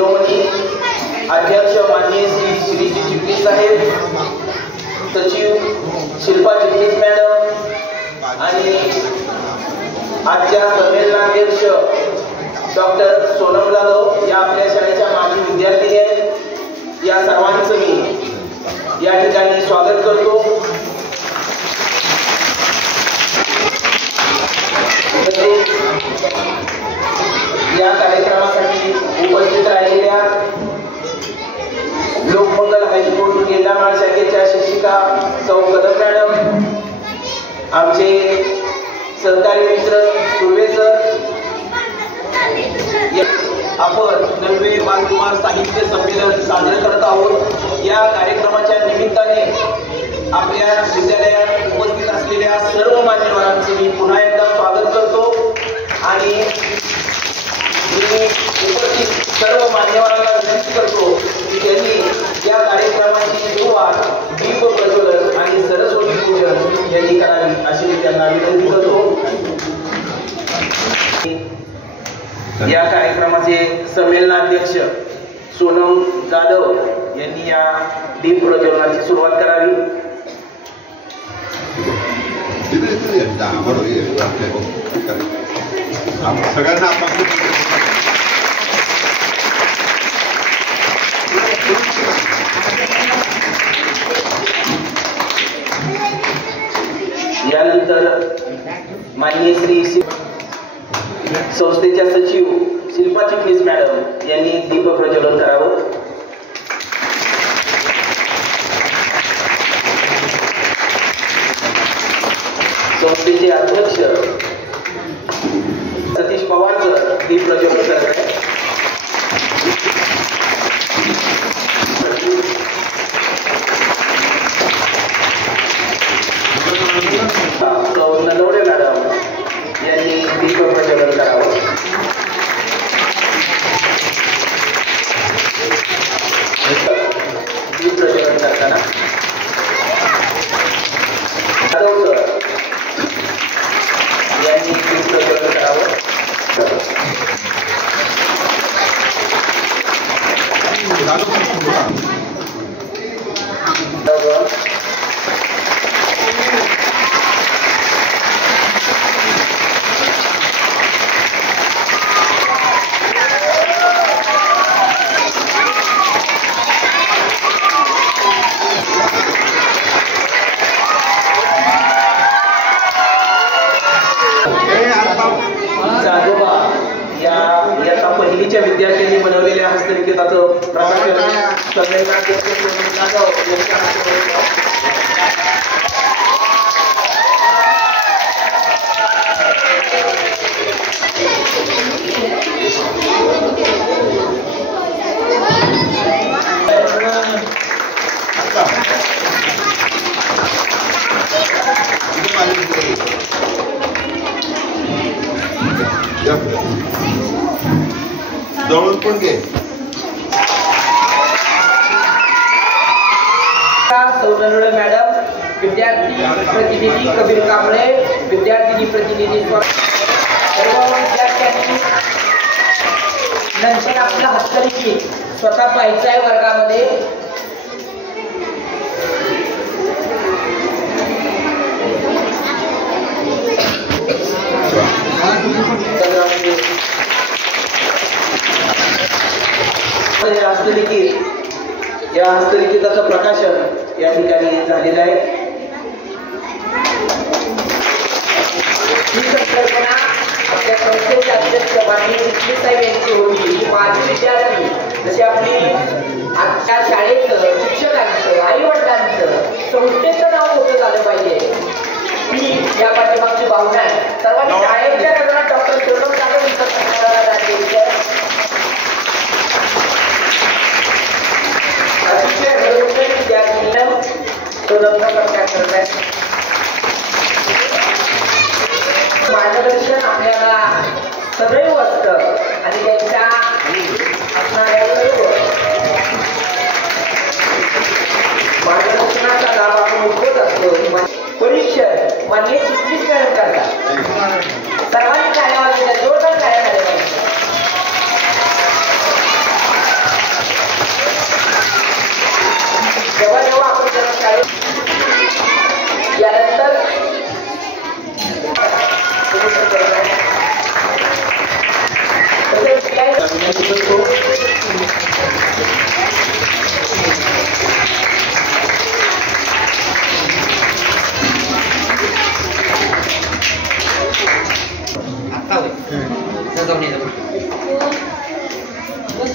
शिरोमणी अध्यक्ष माननीय श्री चिटणीस साहेब, सचिव शिल्पा चिटणीस मॅडम आणि आजच्या संमेलनाध्यक्ष डॉक्टर सोनम जाधव या आपल्या शाळेच्या माजी विद्यार्थी आहेत। या सर्वांचं मी या ठिकाणी स्वागत करतो। या कार्यक्रमासाठी उपस्थित राहिलेल्या लोकमंगल हायस्कूल गेंडामाळ शाखेच्या शिक्षिका सौ कदम मॅडम, आमचे सहकारी मित्र सुर्वे सर, आपण 9वे बालकुमार साहित्य संमेलन साजरे करत आहोत। या कार्यक्रमाच्या निमित्ताने आपल्या विद्यालयात उपस्थित असलेल्या सर्व मान्यवरांचे मी पुन्हा एकदा स्वागत करतो आणि मी उपस्थित सर्व मान्यवरांना विनंती करतो की त्यांनी या कार्यक्रमाची सुरुवात दीप प्रज्वलन आणि सरस्वती पूजन यांनी करावी अशी मी त्यांना विनंती करतो। या कार्यक्रमाचे संमेलनाध्यक्ष सोनम जाधव यांनी या दीप प्रज्वलनाची सुरुवात करावी। यानंतर माननीय श्री संस्थेच्या सचिव शिल्पा चिटणीस मॅडम यांनी दीप प्रज्वलन करावं। संस्थेचे अध्यक्ष सतीश पवार सर दीप प्रज्वलन करत आहेत। नलवडे मॅडम यांनी दीप प्रज्वलन करावं। दीप प्रज्वलन करताना जाधव सर यांनी दीप प्रज्वलन करावं। या पहिलीच्या विद्यार्थ्यांनी बनवलेल्या हस्तलिखिताचं प्रकाशन संमेलनाध्यक्ष सोनम जाधव यांच्या जवळ पण घे। सौनवडे मॅडम, विद्यार्थी प्रतिनिधी कबीर कांबळे, विद्यार्थिनी प्रतिनिधी सर्व विद्यार्थ्यांनी नंतर आपला हस्तलिखित स्वतः पाहायचं आहे वर्गामध्ये। या हस्तलिखिताचं प्रकाशन या ठिकाणी झालेलं आहे। ही संकल्पना आपल्या संस्थेचे अध्यक्ष माननीय चिटणीस साहेब यांची होती। ही माझी विद्यार्थी जसे आपली आजच्या शाळेचं, शिक्षकांचं, आई वडिलांचं, संस्थेचं नाव मोठं झालं पाहिजे ही या पाठीमागची भावना आहे। सर्वांनी शाळेच्या नजरात डॉक्टर सोनम जाधव मार्गदर्शन आपल्याला सदैव असतं आणि त्यांच्या असणाऱ्या मार्गदर्शनाचा लाभ आपण उठवत असतो। परीक्षण माननीय चिटणीस मॅडम करतात। सर्वांनी कार्यालयाच्या जोरदार कार्यालय या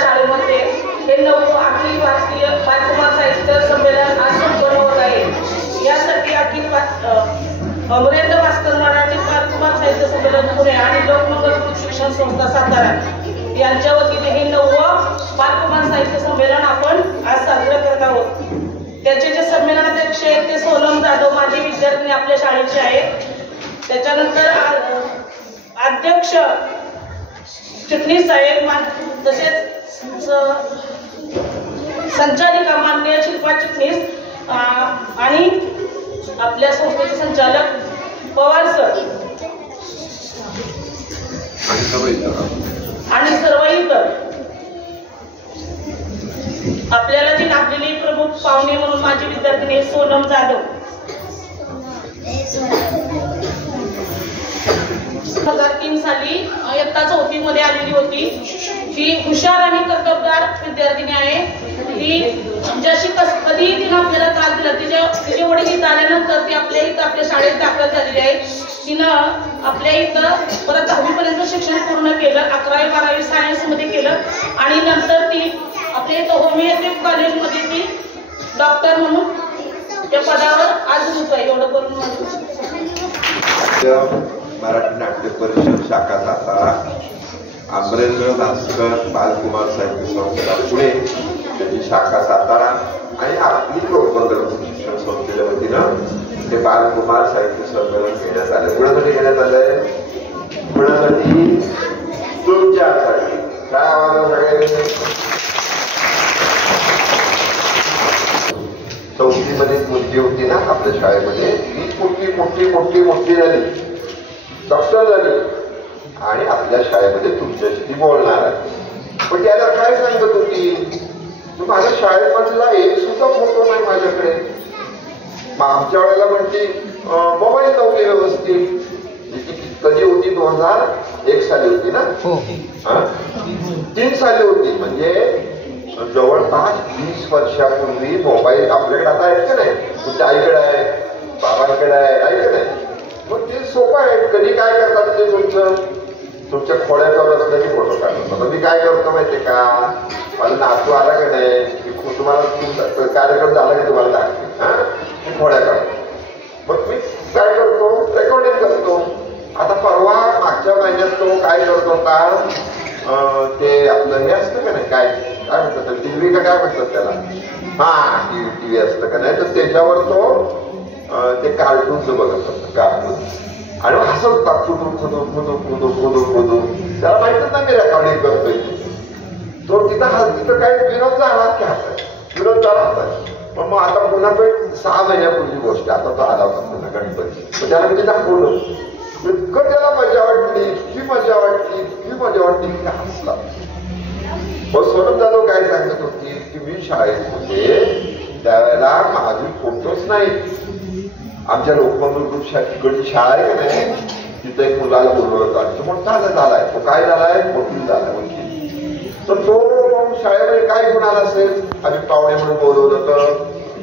शाळेमध्ये हे 9वे अखिल भारतीय बालकुमार साहित्य संमेलन आज संपन्न होत आहे। यासाठी अमरेंद्र भास्कर मराठी बालकुमार साहित्य संमेलन पुणे आणि लोकमंगल शिक्षण संस्था सातारा यांच्या वतीने हे 9वे बालकुमार साहित्य संमेलन आपण आज साजरे करत आहोत। त्याचे जे संमेलनाध्यक्ष आहेत ते सोनम जाधव माझे विद्यार्थी आपल्या शाळेचे आहेत। त्याच्यानंतर अध्यक्ष चिटणीस साहेब तसेच संचालिका माननीय शिल्पा चिटणीस आणि आपल्या संस्थेचे संचालक पवार सर आणि सर्व इतर आपल्याला जी लाभलेली प्रमुख पाहुणे म्हणून माझी विद्यार्थिनी सोनम जाधव 2003 साली इयत्ता 4वी मध्ये आलेली होती। ही हुशार आणि कर्तबगार विद्यार्थिनी आहे। ती जशी कधी तिने आपल्याला त्रास दिला तिचे वडील इथं आल्यानंतर ती आपल्या इथं आपल्या शाळेत दाखल झालेली आहे। तिनं आपल्या इथं परत 10वी पर्यंत शिक्षण पूर्ण केलं, 11वी 12वी सायन्स मध्ये केलं आणि नंतर ती आपल्या इथं होमिओपॅथिक कॉलेजमध्ये ती डॉक्टर म्हणून त्या पदावर आज होत आहे। एवढं करून मराठी नाट्य परिषद शाखा सातारा अमरेंद्र भास्कर बालकुमार साहित्य संस्था पुणे त्याची शाखा सातारा आणि आपली लोकमंगल शिक्षण संस्थेच्या वतीनं ते बालकुमार साहित्य संमेलन घेण्यात आले। कुणासाठी घेण्यात आलंय? कुणासाठी? तुमच्यासाठी। काय आवाज आहे? 4वी मध्ये मुलगी होती ना आपल्या शाळेमध्ये, ती मोठी झाली, डॉक्टर झाली आणि आपल्या शाळेमध्ये तुमच्याशी ती बोलणार आहे। पण त्याला काय सांगत होती? माझ्या शाळेमधला एक सुद्धा फोटो नाही माझ्याकडे। मग आमच्या वेळेला म्हणते मोबाईल नव्हते व्यवस्थित। कधी होती? 2001 साली होती ना? 3 साली होती, म्हणजे जवळपास 20 वर्षापूर्वी मोबाईल आपल्याकडे आता आहेत का नाही? तुमच्या आईकडे आहे, बाबांकडे आहे का नाही? मग ते सोपं आहे। कधी काय करतात ते तुमच्या खोड्याच्यावर असल्याचे फोटो काढतात। मी काय करतो माहितीये का? मला नातू आला का नाही तुम्हाला कार्यक्रम झाला की तुम्हाला दाखवते खोड्या काढतो। मग मी काय करतो? रेकॉर्डिंग करतो। आता परवा मागच्या महिन्यात तो काय करत होता? ते आपलं हे असतं का नाही, काय म्हणतात टीव्ही का काय म्हणतात त्याला? टीव्ही असतं का नाही, तर त्याच्यावर तो ते कार्टूनचं बघत होतं, कार्टून, आणि हसत होता खुदू। त्याला माहितच नाही मी रेकॉर्डिंग करतोय। तो तिथं काय विनोद झाला की हसाय, विनोद झाला हसाय। मग आता पुन्हा तो 6 महिन्यापूर्वी गोष्ट, आता तो आला होता पुन्हा गणपती, त्याला मी ते दाखवलं। इतकं त्याला मजा वाटली, इतकी मजा वाटली की हसला। मग सोनम जाधव काय सांगत होती की मी शाळेत होते त्यावेळेला माझे फोटोच नाही। आमच्या लोकमंगल ग्रुप तिकडची शाळा आहे का नाही, तिथं एक मुलाला बोलवलं होतं, तो मोठा झालाय, तो काय झालाय? वकील झालाय, वकील। तर तो शाळेमध्ये काय गुण आला असेल? आम्ही पाहुणे म्हणून बोलवलं होतं,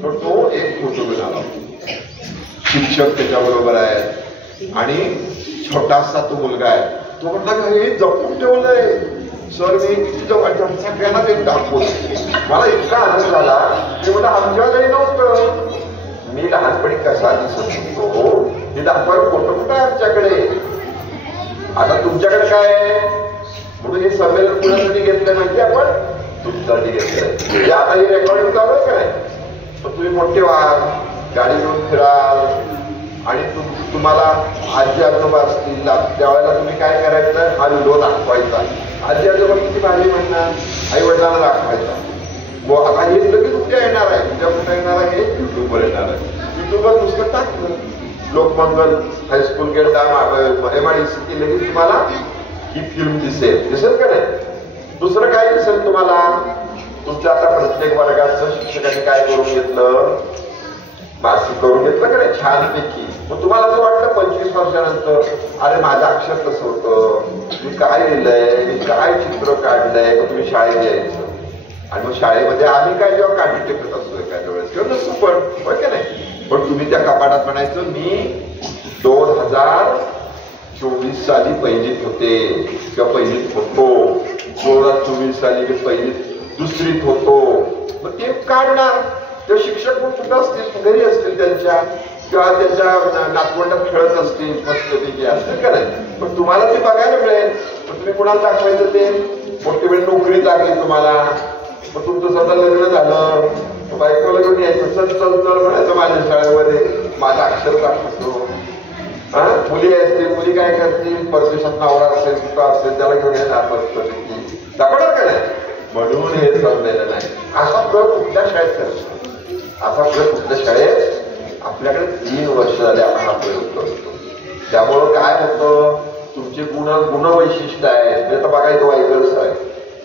तर तो एक फोटो घेऊन आला। शिक्षक त्याच्याबरोबर आहेत आणि छोटासा तो मुलगा आहे। तो म्हटला हे जपून ठेवलंय सर, मी किती सगळ्यांना ते दाखवलं। मला इतका आनंद झाला की म्हटलं आमच्या घरी नव्हतं, मी लहानपणी कसा दिसत होतो हे दाखवायला फोटो कुठं आहे आमच्याकडे? आता तुमच्याकडे काय आहे? म्हणून हे संमेलन कुणासाठी घेतलं माहिती? आपण तुमच्यासाठी घेतलंय। आता हे रेकॉर्डिंग चालू आहे का नाही? तर तुम्ही मोठे व्हाल, गाडी घेऊन फिराल आणि तुम्हाला आजी आजोबा असतील त्यावेळेला तुम्ही काय करायचं? हा व्हिडिओ दाखवायचा। आजी आजोबा किती भारी म्हणणार, आई वडिलांना दाखवायचा। मग आता हे लगेच कुठे येणार आहे? उद्या कुठे येणार आहे? युट्यूबवर येणार आहे। युट्यूबवर नुसतं टाकलं लोकमंगल हायस्कूल गेट MIDC लगेच तुम्हाला ही फिल्म दिसेल का नाही? दुसरं काय दिसेल तुम्हाला? तुमच्या आता प्रत्येक वर्गाचं शिक्षकांनी काय करून घेतलं? मासिक करून घेतलं का नाही छानपैकी. मग तुम्हाला असं वाटलं 25 वर्षानंतर अरे माझं अक्षर कसं होतं, मी काय लिहिलंय, मी काय चित्र काढलंय. मग तुम्ही शाळेत यायचं आणि मग शाळेमध्ये आम्ही काय जेव्हा काढी टेकत असतो एखाद्या वेळेस किंवा नसतो पण होय का नाही, पण तुम्ही त्या कपाटात म्हणायचं मी 2024 साली पहिलीत होते किंवा पहिलीत होतो, 2024 साली मी पहिलीत दुसरीत होतो. मग ते काढणार. ते शिक्षक मग कुठं असतील, घरी असतील त्यांच्या किंवा त्यांच्या नातवंडात खेळत असतील मस्तपैकी असतील का नाही. पण तुम्हाला ते बघायला मिळेल. पण तुम्ही कुणाला दाखवायचं ते? मोठी वेळ नोकरी लागली तुम्हाला, मग तुमचं स्वतः लग्न झालं, बायकोला घेऊन यायचं, चल चल चल म्हणायचं माझ्या शाळेमध्ये, माझा अक्षर दाखवतो. मुली असतील, मुली काय करतील, परदेशात नवरा असेल कुठं असेल त्याला घेऊन येणार मस्तपैकी दाखवणार का नाही. म्हणून हे संमेलन आहे. असा प्रयोग कुठल्या शाळेत करतो? असा प्रयोग कुठल्या शाळेत? आपल्याकडे 3 वर्ष झाले आपण हा प्रयोग करतो. त्यामुळं काय होतं, तुमचे गुणवैशिष्ट्य आहेत. आता बघायचं वायकर्स आहे,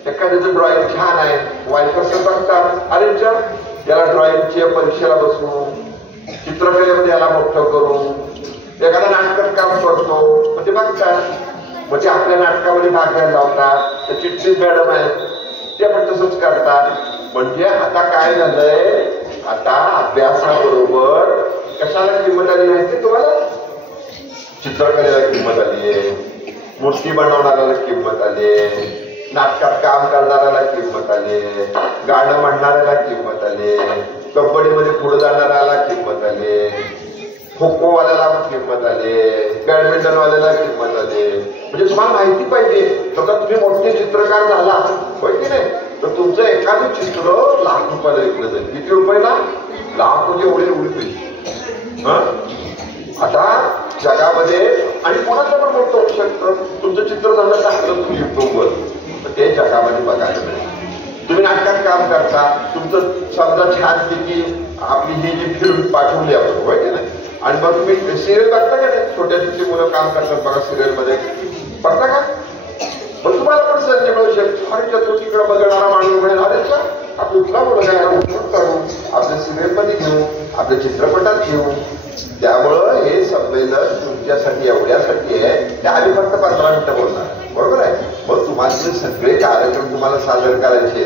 एखाद्याचं ड्रॉइंग छान आहे, वायकर्स बघतात अरे याला ड्रॉइंगच्या परीक्षेला बसू, चित्रकलेमध्ये याला मोठं करू, एखादा नाटकात काम करतो म्हणजे बघतात, म्हणजे आपल्या नाटकामध्ये भाग घ्यायला लावतात. त्या चिटणीस मॅडम आहेत ते पण तसंच करतात. म्हणजे आता काय झालंय, आता अभ्यासाबरोबर कशाला किंमत आली माहिती तुम्हाला? चित्रकलेला किंमत आली आहे, मूर्ती बनवणाऱ्याला किंमत आली आहे, नाटकात काम करणाऱ्याला किंमत आली आहे, गाणं म्हणणाऱ्याला किंमत आली आहे, कबड्डीमध्ये पुढे जाणाऱ्याला किंमत आली आहे, खो खो वाल्याला किंमत आली, बॅडमिंटन वाल्याला किंमत आली. म्हणजे तुम्हाला माहिती पाहिजे तर तुम्ही मोठे चित्रकार झाला होय की नाही, तर तुमचं एखादं चित्र लाख रुपयाला विकलं जाईल. किती रुपयाला? लाख म्हणजे एवढे पैसे. आता जगामध्ये आणि कोणाचं पण मोठं होऊ शकतं. तुमचं चित्र समजा टाकलं तुम्ही युट्यूबवर तर ते जगामध्ये बघायला मिळेल. तुम्ही नाटकात काम करता, तुमचं समजा छानपैकी आपली ही जी फिल्म पाठवली आपण होय की नाही, आणि मग तुम्ही सिरियल बघता का नाही? छोट्या छोटी मुलं काम करतात बघा सिरियल मध्ये, बघता का? मग तुम्हाला पण संधी मिळू शकते. अरे चतुर्थीकडे बघणारा माणूस म्हणेल अरे हा कुठला मुलगा आहे, उपयोग करू, आपल्या सिरियल मध्ये घेऊ, आपल्या चित्रपटात घेऊ. त्यामुळं हे संमेलन तुमच्यासाठी एवढ्यासाठी आहे की आम्ही फक्त 15 मिनिटं बोलणार, बरोबर आहे. मग तुम्हाला सगळे कार्यक्रम तुम्हाला सादर करायचे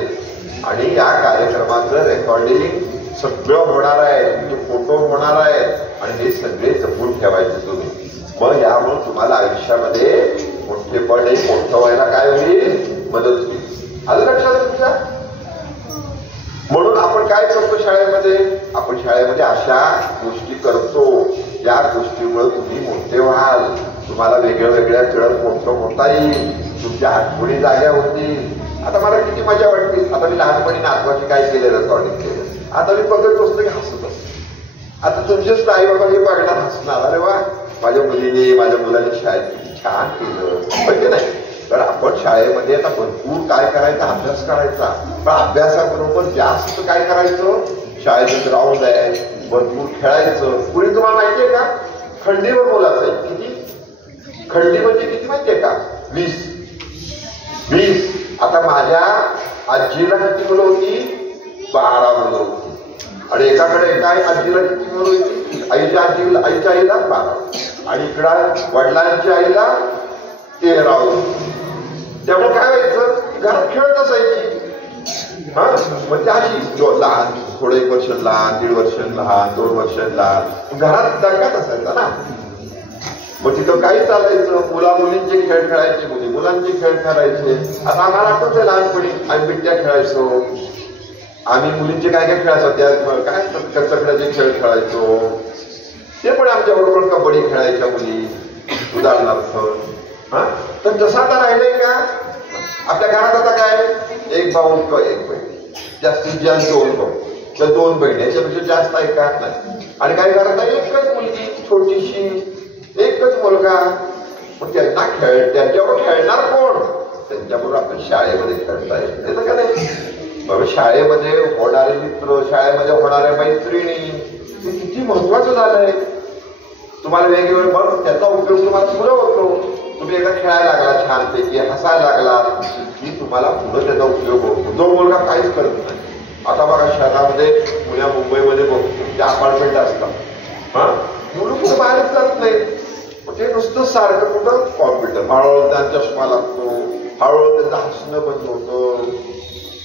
आणि या कार्यक्रमाचं रेकॉर्डिंग सगळं होणार आहे, तुमचे फोटो होणार आहेत आणि हे सगळे जपून ठेवायचे तुम्ही. मग यामुळे तुम्हाला आयुष्यामध्ये मोठेपणे मोठं व्हायला काय होईल? मदत होईल. आलं लक्षात तुमच्या? म्हणून आपण काय करतो शाळेमध्ये? आपण शाळेमध्ये अशा गोष्टी करतो ज्या गोष्टीमुळे तुम्ही मोठे व्हाल, तुम्हाला वेगळ्या वेगळ्या खेळत मोठं होता येईल, तुमच्या आठवणी जाग्या होतील. आता मला किती मजा वाटते. आता मी लहानपणी नातवाची काय केलं, रेकॉर्डिंग केलं. आता मी बघत बसतो की हसत असतो. आता तुमचेच आई बाबा हे बघणार हसणार, अरे वा माझ्या मुलीने माझ्या मुलाने शाळेत छान केलं म्हणजे नाही. तर आपण शाळेमध्ये आता भरपूर काय करायचं, अभ्यास करायचा, पण अभ्यासाबरोबर जास्त काय करायचं, शाळेचं ग्राउंड आहे, भरपूर खेळायचं. पुढे तुम्हाला माहितीये का, खंडीवर मुलं असायची. किती खंडी म्हणजे किती माहितीये का? 20. आता माझ्या आजीला किती मुलं होती? 12 मुलं होती. आणि एकाकडे काय आजीला किती मुलं होती? आईच्या आईला 12 आणि इकडं वडिलांच्या आईला 13 होती. त्यामुळे काय व्हायचं, घरात खेळत असायची. मग त्याची लहान, थोडं 1 वर्ष लहान, 1.5 वर्ष लहान, 2 वर्ष लहान, घरात दंगाच असायचा ना. मग तिथं काही चालायचं, मुला मुलींचे खेळ खेळायचे, मुली मुलांचे खेळ खेळायचे. आता आम्हाला आठवतंय लहानपणी आम्ही बिट्ट्या खेळायचो, आम्ही मुलींचे काय काय खेळायचो, त्या काय कचकड्याचे खेळ खेळायचो. ते पण आमच्या बरोबर कबड्डी खेळायच्या मुली उदाहरणार्थ. तर तसं आता राहिलंय का? आपल्या घरात आता काय, 1 भाऊ किंवा 1 बहीण, जास्तीत जास्त 2 भाऊ किंवा 2 बहिणी, याच्यापेक्षा जास्त आहे का नाही. आणि काय करत आहे, एकच मुलगी छोटीशी, एकच मुलगा. मग त्यांना त्यांच्याबरोबर खेळणार कोण? त्यांच्याबरोबर आपण शाळेमध्ये खेळता येतं का नाही? बाबा शाळेमध्ये होणारे मित्र, शाळेमध्ये होणाऱ्या मैत्रिणी, हे किती महत्वाचं झालंय. तुम्हाला वेगवेगळे मग त्याचा उपयोग तुम्हाला पुढे होतो. तुम्ही एकदा खेळायला लागला छानपैकी, हसायला लागला की तुम्हाला पुढे त्याचा उपयोग होतो. जो मुलगा काहीच करत नाही, आता बघा शहरामध्ये पुण्या मुंबईमध्ये तुमचे अपार्टमेंट असतात, हा मुलं कुठं बाहेरच जात नाही. ते नुसतं सारखं कुठं कॉम्प्युटर, हळूहळू त्यांचा चष्मा लागतो, हळूहळू त्यांचं हसणं बंद होतं,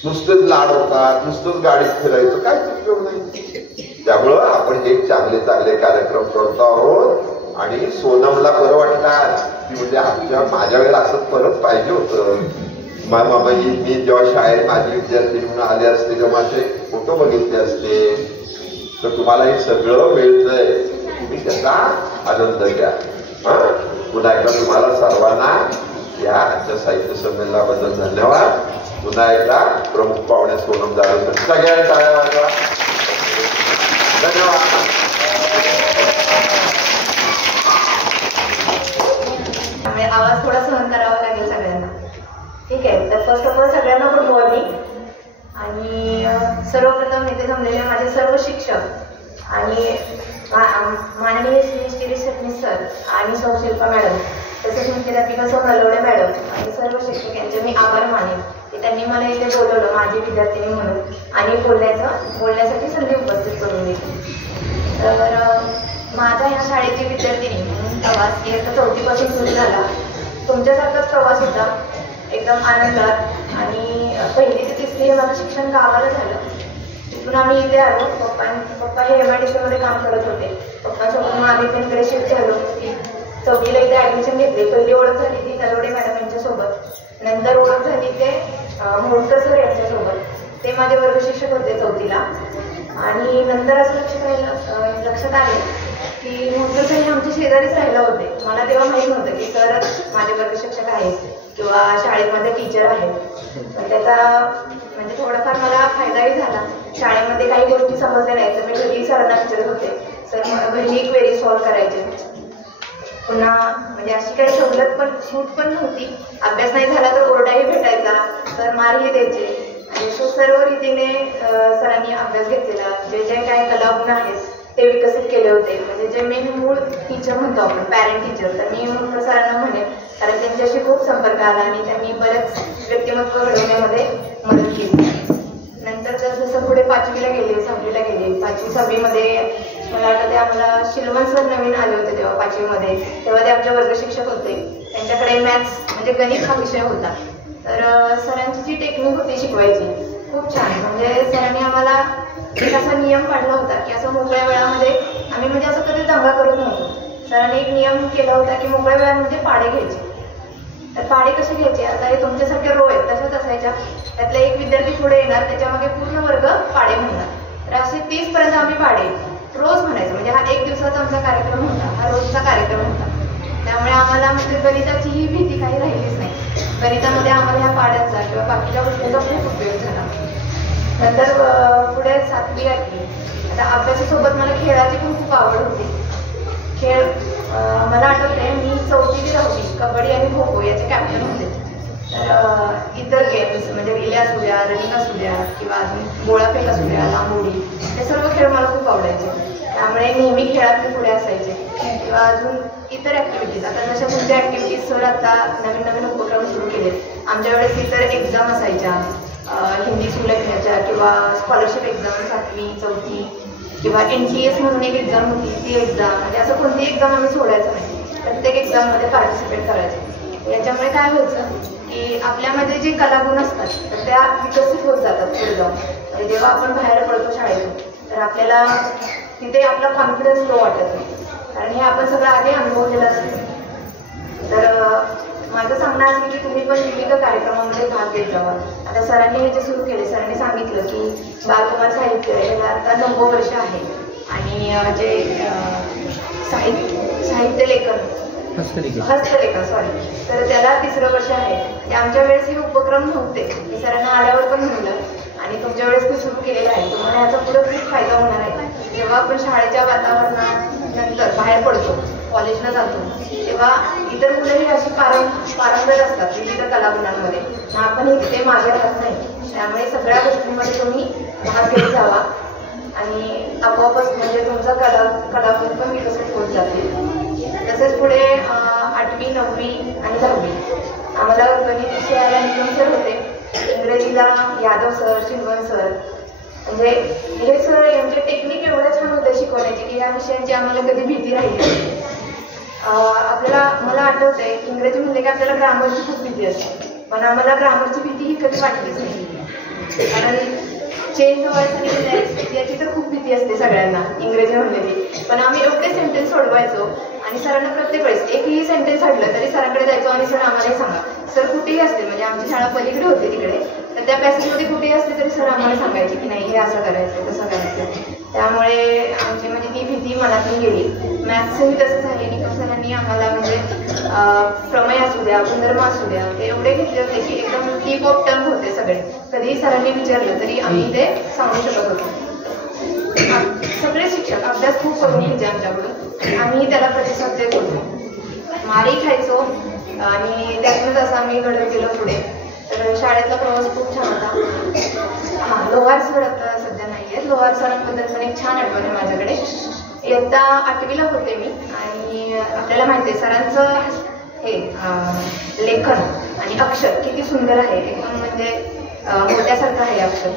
नुसतेच लाड होतात, नुसतंच गाडीत फिरायचं, काहीच उपयोग नाही. त्यामुळं आपण हे चांगले चांगले कार्यक्रम करतो आहोत आणि सोनमला बरं वाटतात की म्हणजे माझ्या वेळेला असं परत पाहिजे होतं. मी जेव्हा शाळेत माझी विद्यार्थी म्हणून आले असते तेव्हा माझे फोटो बघितले असते. तर तुम्हाला हे सगळं मिळतंय, तुम्ही त्याचा आनंद घ्या. हा पुन्हा एकदा तुम्हाला सर्वांना या आजच्या साहित्य संमेलनाबद्दल धन्यवाद. पुन्हा एकदा प्रमुख पाहुणे सोनम जाधव सगळ्यांना टाळ्या वाजवा. धन्यवाद. आवाज थोडा सहन करावा लागेल सगळ्यांना. ठीक आहे, तर फर्स्ट ऑफ ऑल सगळ्यांना गुड मॉर्निंग. आणि सर्वप्रथम इथे जमलेले माझे सर्व शिक्षक आणि माननीय श्री शिरीष सटनीस सर आणि सौ शिल्पा मॅडम, तसेच मुख्याध्यापिका सौ नलवडे मॅडम आणि सर्व शिक्षक यांचे मी आभार मानेन की त्यांनी मला इथे बोलवलं माझी विद्यार्थिनी म्हणून आणि बोलण्यासाठी संधी उपस्थित करून दिली. तर माझा या शाळेची विद्यार्थिनी म्हणून प्रवास इयत्ता 4थी पासून सुरू झाला. तुमच्यासारखाच प्रवास होता, एकदम आनंदात. आणि 1ली ते 3री हे माझं शिक्षण गावाला झालं. तिथून आम्ही इथे आलो. पप्पा हे MIDC मध्ये काम करत होते. पप्पांसोबत मग आम्ही इकडे शिफ्ट झालो. 4वीला इथे ॲडमिशन घेतले. पहिली ओळख झाली ती नलवडे मॅडम यांच्यासोबत, नंतर ओळख झाली ते मोडकर सर यांच्यासोबत. ते माझे वर्ग शिक्षक होते 4थीला. आणि नंतर असं लक्षात आले की मोडकर सर हे आमच्या शेजारीच राहिला होते. मला तेव्हा माहीत नव्हतं की सरच माझे वर्ग शिक्षक आहेत किंवा शाळेमध्ये टीचर आहेत. पण त्याचा म्हणजे थोडाफार मला फायदाही झाला. शाळेमध्ये काही गोष्टी समजल्या नाही तर मी घरी सरांना विचारत होते. सर घरी क्वेरी सॉल्व्ह करायचे. पुन्हा म्हणजे अशी काही सूट पण नव्हती. अभ्यास नाही झाला तर ओरडाही भेटायचा, सर मारही द्यायचे. आणि सर्व रीतीने सरांनी अभ्यास घेतलेला. जे जे काही कलागुण आहेत ते विकसित केले होते. म्हणजे जे मेन मूळ टीचर म्हणतो आपण, पॅरेंट टीचर, तर मी मोडकर सरांना म्हणेन, कारण त्यांच्याशी खूप संपर्क आला आणि त्यांनी बरेच व्यक्तिमत्व घडवण्यामध्ये मदत केली. नंतर जसं पुढे 5वीला गेले, 6वीला गेले. 5वी 6वीमध्ये मला वाटतं ते आम्हाला शिलवण सर नवीन आले होते तेव्हा 5वीमध्ये. तेव्हा ते आमचे वर्ग शिक्षक होते. त्यांच्याकडे मॅथ्स म्हणजे गणित हा विषय होता. तर सरांची जी टेक्निक होती शिकवायची खूप छान. म्हणजे सरांनी आम्हाला एक असा नियम पाडला होता की असं मोकळ्या वेळामध्ये आम्ही म्हणजे असं कधी दंगा करत नव्हतो. सरांनी एक नियम केला होता की मोकळ्या वेळामध्ये पाढे घ्यायचे. तर पाढे कसे घ्यायचे, आता हे तुमच्यासारखे रो आहेत तशाच असायच्या. त्यातला एक विद्यार्थी पुढे येणार, त्याच्यामागे पूर्ण वर्ग पाढे म्हणणार. तर असे 30 पर्यंत आम्ही पाढे रोज म्हणायचो. म्हणजे हा 1 दिवसाचा आमचा कार्यक्रम होता, हा रोजचा कार्यक्रम होता. त्यामुळे आम्हाला म्हणजे गणिताचीही भीती काही राहिलीच नाही. गणितामध्ये आम्हाला ह्या पाढ्यांचा किंवा बाकीच्या गोष्टींचा खूप उपयोग झाला. नंतर पुढे 7वी 8वी आता अभ्यासासोबत मला खेळाची पण खूप आवड होती. खेळ मला आठवते मी 4थी ते 10वी कबड्डी आणि खो खो याचे कॅप्टन होते. तर इतर गेम्स म्हणजे रिले असू द्या, रनिंग असू द्या किंवा अजून गोळाफेक असू द्या, लांबोडी, हे सर्व खेळ मला खूप आवडायचे. त्यामुळे नेहमी खेळात मी पुढे असायचे. किंवा अजून इतर ॲक्टिव्हिटीज, आता जशा तुमच्या ॲक्टिव्हिटीज सर आता नवीन नवीन उपक्रम सुरू केले. आमच्या वेळेस इतर एक्झाम असायच्या, हिंदी सुलेखनाच्या किंवा स्कॉलरशिप एक्झाम 7वी 4थी किंवा NTS म्हणून एक एक्झाम होती, ती एक्झाम. म्हणजे असं कोणती एक्झाम आम्ही सोडायचं नाही, प्रत्येक एक्झाममध्ये पार्टिसिपेट करायचं. याच्यामुळे काय व्हायचं की आपल्यामध्ये जे कलागुण असतात तर त्या विकसित होत जातात पुढे जाऊन. म्हणजे जेव्हा आपण बाहेर पडतो शाळेतून तर आपल्याला तिथे आपला कॉन्फिडन्स लो वाटत नाही, कारण हे आपण सगळं आधी अनुभवलेलं असतं. तर माझं सांगणं आहे की तुम्ही पण विविध कार्यक्रमामध्ये भाग घेत जावा. आता सरांनी हे जे सुरू केले, सरांनी सांगितलं की बालकुमार साहित्य याला आता 9वं वर्ष आहे. आणि जे साहित्य लेखन हस्तलेखन तर त्याला 3रं वर्ष आहे. म्हणजे आमच्या वेळेस हे उपक्रम नव्हते, मी सरांना आल्यावर पण म्हणलं. आणि तुमच्या वेळेस ते सुरू केलेलं आहे. तुम्हाला याचा पुढे खूप फायदा होणार आहे. जेव्हा आपण शाळेच्या वातावरणानंतर बाहेर पडतो, कॉलेजला जातो, तेव्हा इतर मुलंही अशी पारंगत असतात विविध कलागुणांमध्ये. मग आपणही तिथे मागे राहत नाही. त्यामुळे सगळ्या गोष्टींमध्ये तुम्ही भाग घेत जावा आणि आपोआपच म्हणजे तुमचा कलागुण पण विकसित होत जाते. तसेच पुढे 8वी 8वी 9वी आणि 10वी आम्हाला गणित विषयाला निकम सर होते, इंग्रजीला यादव सर, चिंगवन सर. म्हणजे हे सर यांचे टेक्निक एवढं छान होतं शिकवण्याचे की या विषयांची आम्हाला कधी भीती राहिली. आपल्याला मला आठवतंय इंग्रजी म्हणले की आपल्याला ग्रामरची खूप भीती असते, पण आम्हाला ग्रामरची भीती ही कधी वाटलीच नाही. कारण चेंज व्हायसाठी याची तर खूप भीती असते सगळ्यांना इंग्रजी म्हणलेली. पण आम्ही एवढे सेंटेन्स सोडवायचो आणि सरांना प्रत्येक वेळेस एकही सेंटेन्स हटलं तरी सरांकडे जायचो आणि सर आम्हाला सांगा. सर कुठेही असते, म्हणजे आमची शाळा पलीकडे होती तिकडे, तर त्या पॅसेजमध्ये कुठेही असते तरी सर आम्हाला सांगायचे की नाही हे असं करायचं तसं करायचं. त्यामुळे आमची म्हणजे ती भीती मनातून गेली. मॅथ्सही तसंच आहे. निकम सरांनी आम्हाला म्हणजे प्रमेय असू द्या, गुणधर्म असू द्या, ते एवढे घेतले होते की एकदम टीप ऑफ टंग होते सगळे. कधीही सरांनी विचारलं तरी आम्ही ते सांगू शकत होतो. सगळे शिक्षक अभ्यास खूप करून घ्यायचे आमच्याकडून, आम्ही त्याला प्रतिसाद देत होतो. मारही खायचो आणि त्यातूनच असं आम्ही घडत गेलो पुढे. तर शाळेतला प्रवास खूप छान होता. लोहार सर आता सध्या नाही आहेत. लोहार सरांबद्दल पण एक छान आठवण आहे माझ्याकडे. इयत्ता 8वीला होते मी आणि आपल्याला माहिती आहे सरांचं हे लेखन आणि अक्षर किती सुंदर आहे, एकदम म्हणजे मोठ्यासारखं आहे अक्षर.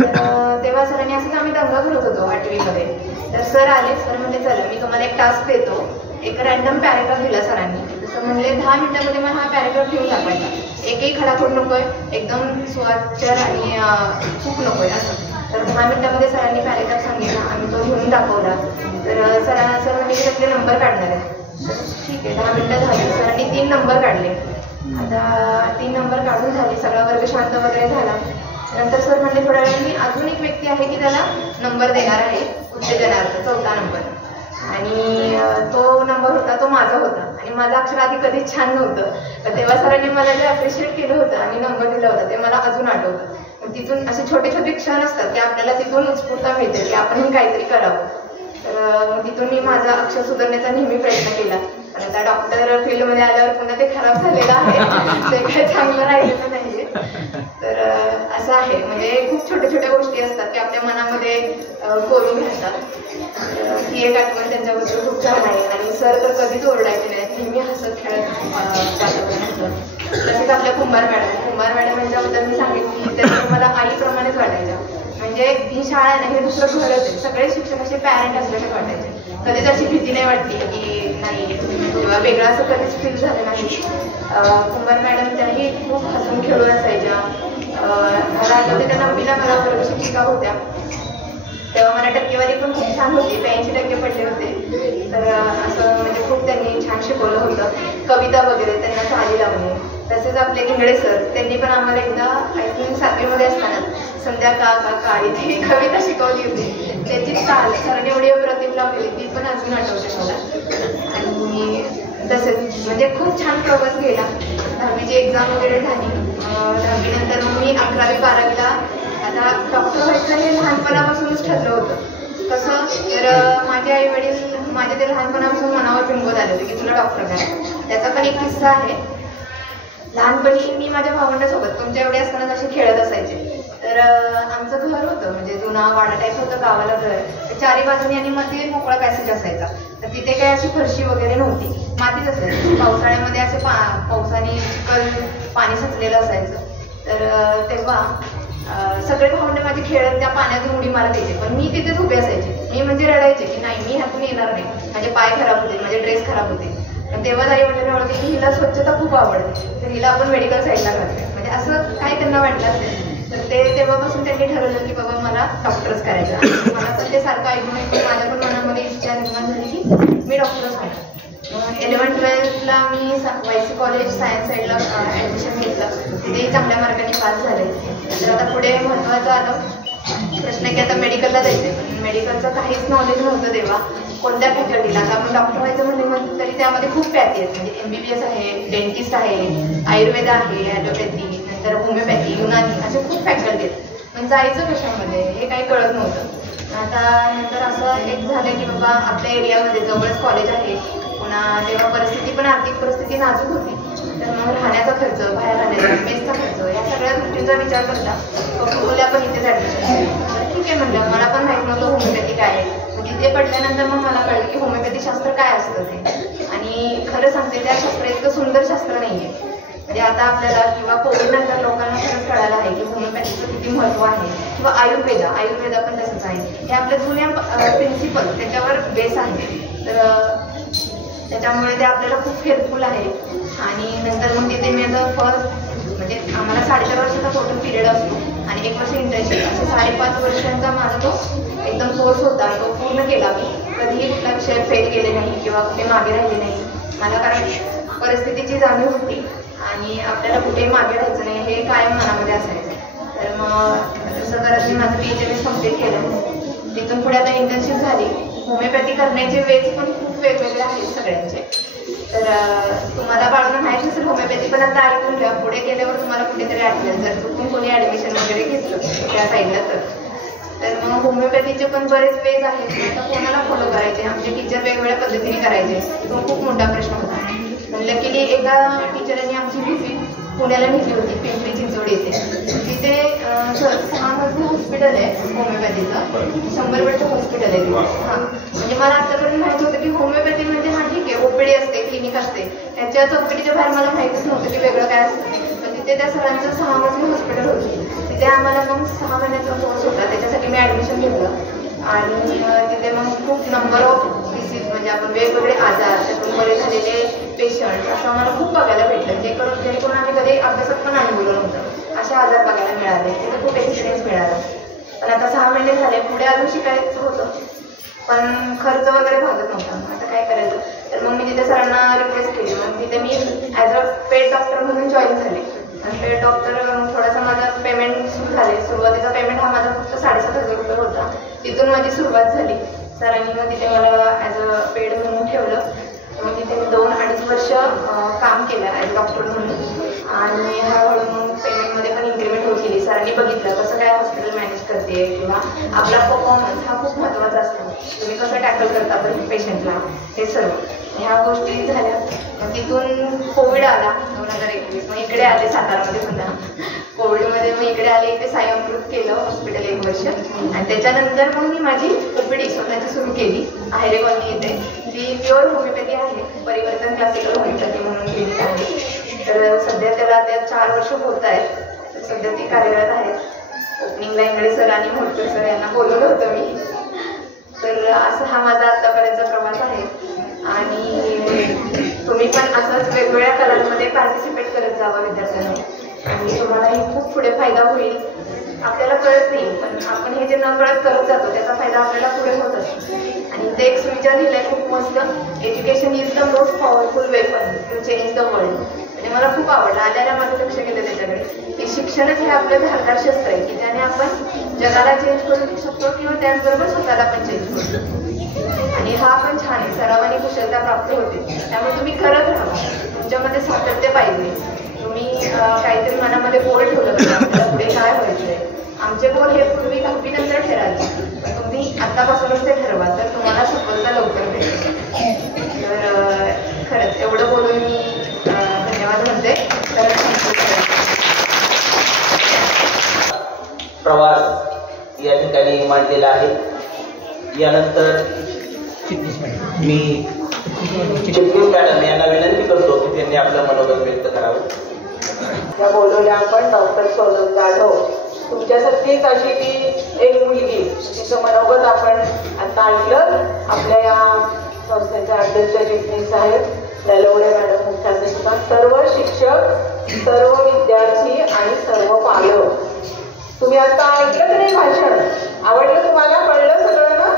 तर तेव्हा सरांनी असंच आम्ही दंगा करत होतो 8वीमध्ये. तर सर आले, सर म्हणजे चला मी तुम्हाला एक टास्क देतो, एक रॅन्डम पॅरेग्राफ दिला सरांनी. जसं म्हणले 10 मिनिटामध्ये मला हा पॅरेग्राफ घेऊन टाकायचा, एकही खडाखोड नकोय, एकदम स्वाक्षर आणि चूक नकोय असं. तर 10 मिनिटामध्ये सरांनी पॅरेग्राफ सांगितला, आम्ही तो घेऊन दाखवला. तर सर म्हणजे त्यातले नंबर काढणार आहे. तर ठीक आहे, 10 मिनिटं झाली, सरांनी 3 नंबर काढले. आता 3 नंबर काढून झाले, सगळा वर्ग शांत वगैरे झाला. नंतर सर म्हणले थोड्या वेळाने अजून एक व्यक्ती आहे की त्याला नंबर देणार आहे उत्तेजनार्थ, 4था नंबर. आणि तो नंबर होता तो माझा होता आणि माझं अक्षर आधी कधीच छान नव्हतं. तर तेव्हा सरांनी मला जे अप्रिशिएट केलं होतं आणि नंबर दिला होता ते मला अजून आठवतं. तिथून असे छोटे छोटे क्षण असतात की आपल्याला तिथून उत्स्फूर्तता मिळते की आपणही काहीतरी करावं. तर तिथून मी माझा अक्षर सुधारण्याचा नेहमी प्रयत्न केला. आणि आता डॉक्टर फील्डमध्ये आल्यावर पुन्हा ते खराब झालेलं आहे, ते काही चांगलं राहिलेलं नाहीये. तर असं आहे, म्हणजे खूप छोट्या छोट्या गोष्टी असतात की आपल्या मनामध्ये कोरून घेतात. ही एक आठवण त्यांच्याबद्दल खूप छान आहे. आणि सर तर कधीच ओरडायचे नाहीत, नेहमी हसत खेळत. तसेच आपल्या कुंभार मॅडम यांच्याबद्दल मी सांगेन की त्यांनी मला आईप्रमाणेच वाटायच्या. म्हणजे ही शाळा आहे ना, हे दुसरं घरच आहे. सगळे शिक्षक असे पॅरेंट असल्याचे वाटायचे. कधीच अशी भीती नाही वाटली की नाही किंवा वेगळं असं कधीच फील झालं नाही. कुंभार मॅडम त्याही खूप हसून खेळून असायच्या. मला आठवते त्या 9वीला मला वर्ग शिक्षिका होत्या, तेव्हा मला टक्केवारी पण खूप छान होती, 82% पडले होते. तर असं म्हणजे खूप त्यांनी छान शिकवलं होतं. कविता वगैरे त्यांना चाली लावणे. तसेच आपले इंगळे सर, त्यांनी पण आम्हाला एकदा आय थिंक 7वीमध्ये असताना संध्या काळी ती कविता शिकवली होती. त्याची चाल सरांनी एवढी अप्रतिम लावलेली ती पण अजून आठवते मला. आणि तसेच म्हणजे खूप छान प्रवास गेला. 10वीची एक्झाम वगैरे झाली. 10वी नंतर मग मी 11वी 12वीला आता डॉक्टर व्हायचं हे लहानपणापासूनच ठरलं होतं. कसं तर माझे आई वडील माझ्या ते लहानपणापासून मनावर बिंबवत आले होते की तुला डॉक्टर करायचं. त्याचा पण एक किस्सा आहे. लहानपणी मी माझ्या भावंडासोबत तुमच्या एवढे असताना असे खेळत असायचे. तर आमचं घर होतं म्हणजे जुना वाडा टाईप होतं गावाला घर. तर 4ही बाजूनी आणि मध्ये मोकळा पॅसेज असायचा. तर तिथे काही अशी फरशी वगैरे नव्हती, मातीच असायची. पावसाळ्यामध्ये असे पावसाने चिखल पाणी साचलेलं असायचं. तर तेव्हा सगळे भावंडे माझे खेळत त्या पाण्यातून उडी मारत यायचे, पण मी तिथेच उभे असायचे. मी म्हणजे रडायचे की नाही मी ह्यातून येणार नाही, माझे पाय खराब होते, माझे ड्रेस खराब होते. पण तेव्हा आई वडिलांना ओळखले की हिला स्वच्छता खूप आवडते, तर हिला आपण मेडिकल साईडला घालूया. म्हणजे असं काय त्यांना वाटलं असेल. तर ते तेव्हापासून त्यांनी ठरवलं की बाबा मला डॉक्टरच करायचं. मला पण ते सारखं ऐकून ऐकून माझ्या पण मनामध्ये इच्छा निर्माण झाली की मी डॉक्टरच होणार. 11th-12thला मी वायसी कॉलेज सायन्स साईडला ॲडमिशन घेतलं. तिथेही चांगल्या मार्काने पास झाले. तर आता पुढे महत्त्वाचं आलं प्रश्न की आता मेडिकलला जायचे. पण मेडिकलचं काहीच नॉलेज नव्हतं तेव्हा. कोणत्या फॅकल्टीला आता आपण डॉक्टर व्हायचं म्हणजे तरी त्यामध्ये खूप पॅथी आहेत. म्हणजे MBBS आहे, डेंटिस्ट आहे, आयुर्वेद आहे, ॲलोपॅथी, नंतर होमिओपॅथी, युनानी, असे खूप फॅकल्टी आहेत. पण जायचं कशामध्ये हे काही कळत नव्हतं. आता नंतर असं एक झालं की बाबा आपल्या एरियामध्ये जवळच कॉलेज आहे. पुन्हा तेव्हा परिस्थिती पण आर्थिक परिस्थिती नाजूक होती. तर मग राहण्याचा खर्च, बाहेर राहण्याचा, मेसचा खर्च, या सगळ्या गोष्टींचा विचार करता बोलल्या पण इथेच ॲडमिशन. ठीक आहे म्हटलं, मला पण माहीत नव्हतं होमिओपॅथी काय आहे. तिथे पडल्यानंतर मग मला कळलं की होमिओपॅथी शास्त्र काय असतं ते. आणि आणि खरं सांगते त्या शास्त्र इतकं सुंदर शास्त्र नाही आहे. म्हणजे आता आपल्याला किंवा कोविड नंतर लोकांना खरंच कळायलं आहे की होमिओपॅथीचं किती महत्त्व आहे, किंवा आयुर्वेदा पण तसंच आहे. हे आपल्या जुन्या प्रिन्सिपल त्याच्यावर बेस आहे. तर त्याच्यामुळे ते आपल्याला खूप हेल्पफुल आहे. आणि नंतर मग तिथे मी आता फर्स्ट म्हणजे आम्हाला 4.5 वर्षाचा टोटल पिरियड असतो आणि 1 वर्ष इंटर्नशिप, असे 5.5 वर्षांचा माझा तो एकदम कोर्स होता. तो पूर्ण केला मी. कधीही कुठला विषय फेल गेले नाही किंवा कुठे मागे राहिले नाही मला, कारण परिस्थितीची जाणीव होती आणि आपल्याला कुठेही मागे राहायचं नाही हे कायम मनामध्ये असायचं. तर मग तसं करत मी माझं PhD कम्प्लीट केलं. तिथून पुढे आता इंटर्नशिप झाली. होमिओपॅथी करण्याचे वेज पण खूप वेगवेगळे आहेत सगळ्यांचे. तर तुम्हाला बाळगून माहीत नसेल होमिओपॅथी, पण आता ऐकून घ्या. पुढे गेल्यावर तुम्हाला कुठेतरी आठवेल जर चुकून कोणी ॲडमिशन वगैरे घेतलं त्या साईडला. तर मग होमिओपॅथीचे पण बरेच वेज आहेत. आता कोणाला फॉलो करायचे, आमचे टीचर वेगवेगळ्या पद्धतीने करायचे, तो खूप मोठा प्रश्न होता. लकीली एका टीचरांनी आमची व्हिजिट पुण्याला नेली होती, पिंपरी चिंचवड येथे. तिथे 6 मजली हॉस्पिटल आहे होमिओपॅथीचं, 100 बेडचं हॉस्पिटल आहे. हां, म्हणजे मला आतापर्यंत माहिती होतं की होमिओपॅथी म्हणजे हा ठीक आहे, OPD असते, क्लिनिक असते, त्याच्या चौकटीच्या बाहेर मला माहितीच नव्हतं की वेगळं काय असतं. पण तिथे त्या सरांचं 6 मजली हॉस्पिटल होती. तिथे आम्हाला मग 6 महिन्याचा कोर्स होता, त्याच्यासाठी मी ॲडमिशन घेतलं. आणि तिथे मग खूप नंबर ऑफ डिसीज म्हणजे आपण वेगवेगळे आजार, त्यातून बरे झालेले पेशंट असं आम्हाला खूप बघायला भेटलं. जेणेकरून आम्ही कधी अभ्यासात पण अनुभवलं नव्हतं असे आजार बघायला मिळाले. तिथे खूप एक्सपिरियन्स मिळाला. पण आता 6 महिने झाले, पुढे अजून शिकायचं होतं पण खर्च वगैरे भागत नव्हता. आता काय करायचं. तर मग मी तिथे सरांना रिक्वेस्ट केली. मग तिथे मी ॲज अ पेड डॉक्टर म्हणून जॉईन झाले. आणि पेड डॉक्टर थोडासा माझं पेमेंट सुरू झाले. सुरुवातीचा पेमेंट हा माझा फक्त 7,500 रुपये होता. तिथून माझी सुरुवात झाली. सरांनी मग तिथे मला ॲज अ पेड म्हणून ठेवलं. मग तिथे मी 2-2.5 वर्ष काम केलं ॲज डॉक्टर म्हणून. आणि हळूहळू मग पेमेंटमध्ये पण इन्क्रीमेंट होत गेली. सरांनी बघितलं कसं काय हॉस्पिटल मॅनेज करते किंवा आपला परफॉर्मन्स हा खूप महत्त्वाचा असतो. तुम्ही कसं टॅकल करता पण पेशंटला, हे सर्व ह्या गोष्टी झाल्या. तिथून कोविड आला 2021. मग इकडे आले सातारामध्ये पुन्हा. कोविडमध्ये मग इकडे आले, इथे साई अमृत केलं हॉस्पिटल 1 वर्ष. आणि त्याच्यानंतर मग मी माझी OPD स्वतःची सुरू केली आहेरे कॉलनी येथे. ती प्युअर होमिओपॅथी आहे, परिवर्तन क्लासिकल होमिओपॅथी म्हणून केली आहे. तर सध्या त्याला त्या 4 वर्ष होत आहेत. तर सध्या ती कार्यरत आहे. ओपनिंगला इंगळे सर आणि मोडकर सर यांना बोलवलं होतं मी. तर असं हा माझा आत्तापर्यंतचा प्रवास आहे. आणि तुम्ही पण असंच वेगवेगळ्या कलांमध्ये पार्टिसिपेट करत जावा विद्यार्थ्यांनी, आणि तुम्हालाही खूप पुढे फायदा होईल. आपल्याला कळत नाही पण आपण हे जे न कळत करत जातो त्याचा फायदा आपल्याला पुढे होत असतो. आणि ते एक विचार लिहिलाय खूप मस्त, education is the most powerful weapon to change the world. म्हणजे मला खूप आवडलं. आल्याला माझं लक्ष गेलं त्याच्याकडे की शिक्षणच हे आपलं धारदार शस्त्र आहे की त्याने आपण जगाला चेंज करू शकतो किंवा त्याचबरोबर स्वतःला पण चेंज करू शकतो. आणि हा पण छान आहे, सरावाने कुशलता प्राप्त होते. त्यामुळे तुम्ही करत राहा, तुमच्यामध्ये सातत्य पाहिजे. तुम्ही काहीतरी मनामध्ये गोल ठेवलं पाहिजे आपल्याला पुढे काय व्हायचंय. आमचे गोल हे पूर्वी 10वी नंतर ठरायचे, पण तुम्ही आत्तापासूनच ते ठरवा तर तुम्हाला सफलता लवकर भेटेल. तर खरंच एवढं बोलून मी धन्यवाद म्हणते. प्रवास या ठिकाणी मांडलेला आहे. यानंतर मी चिटणीस मॅडम यांना विनंती करतो की त्यांनी आपलं मनोगत व्यक्त करावं. त्या बोलवल्या आपण डॉक्टर सोनम जाधव. तुमच्यासारखीच अशी ती एक मुलगी, तिचं मनोगत आपण आता ऐकलं. आपल्या या संस्थेचे अध्यक्ष चिटणीस साहेब, नलवडे मॅडम मुख्याध्यापिका, सर्व शिक्षक, सर्व विद्यार्थी आणि सर्व पालक. तुम्ही आता ऐकलं की नाही भाषण? आवडलं तुम्हाला? कळलं सगळं ना?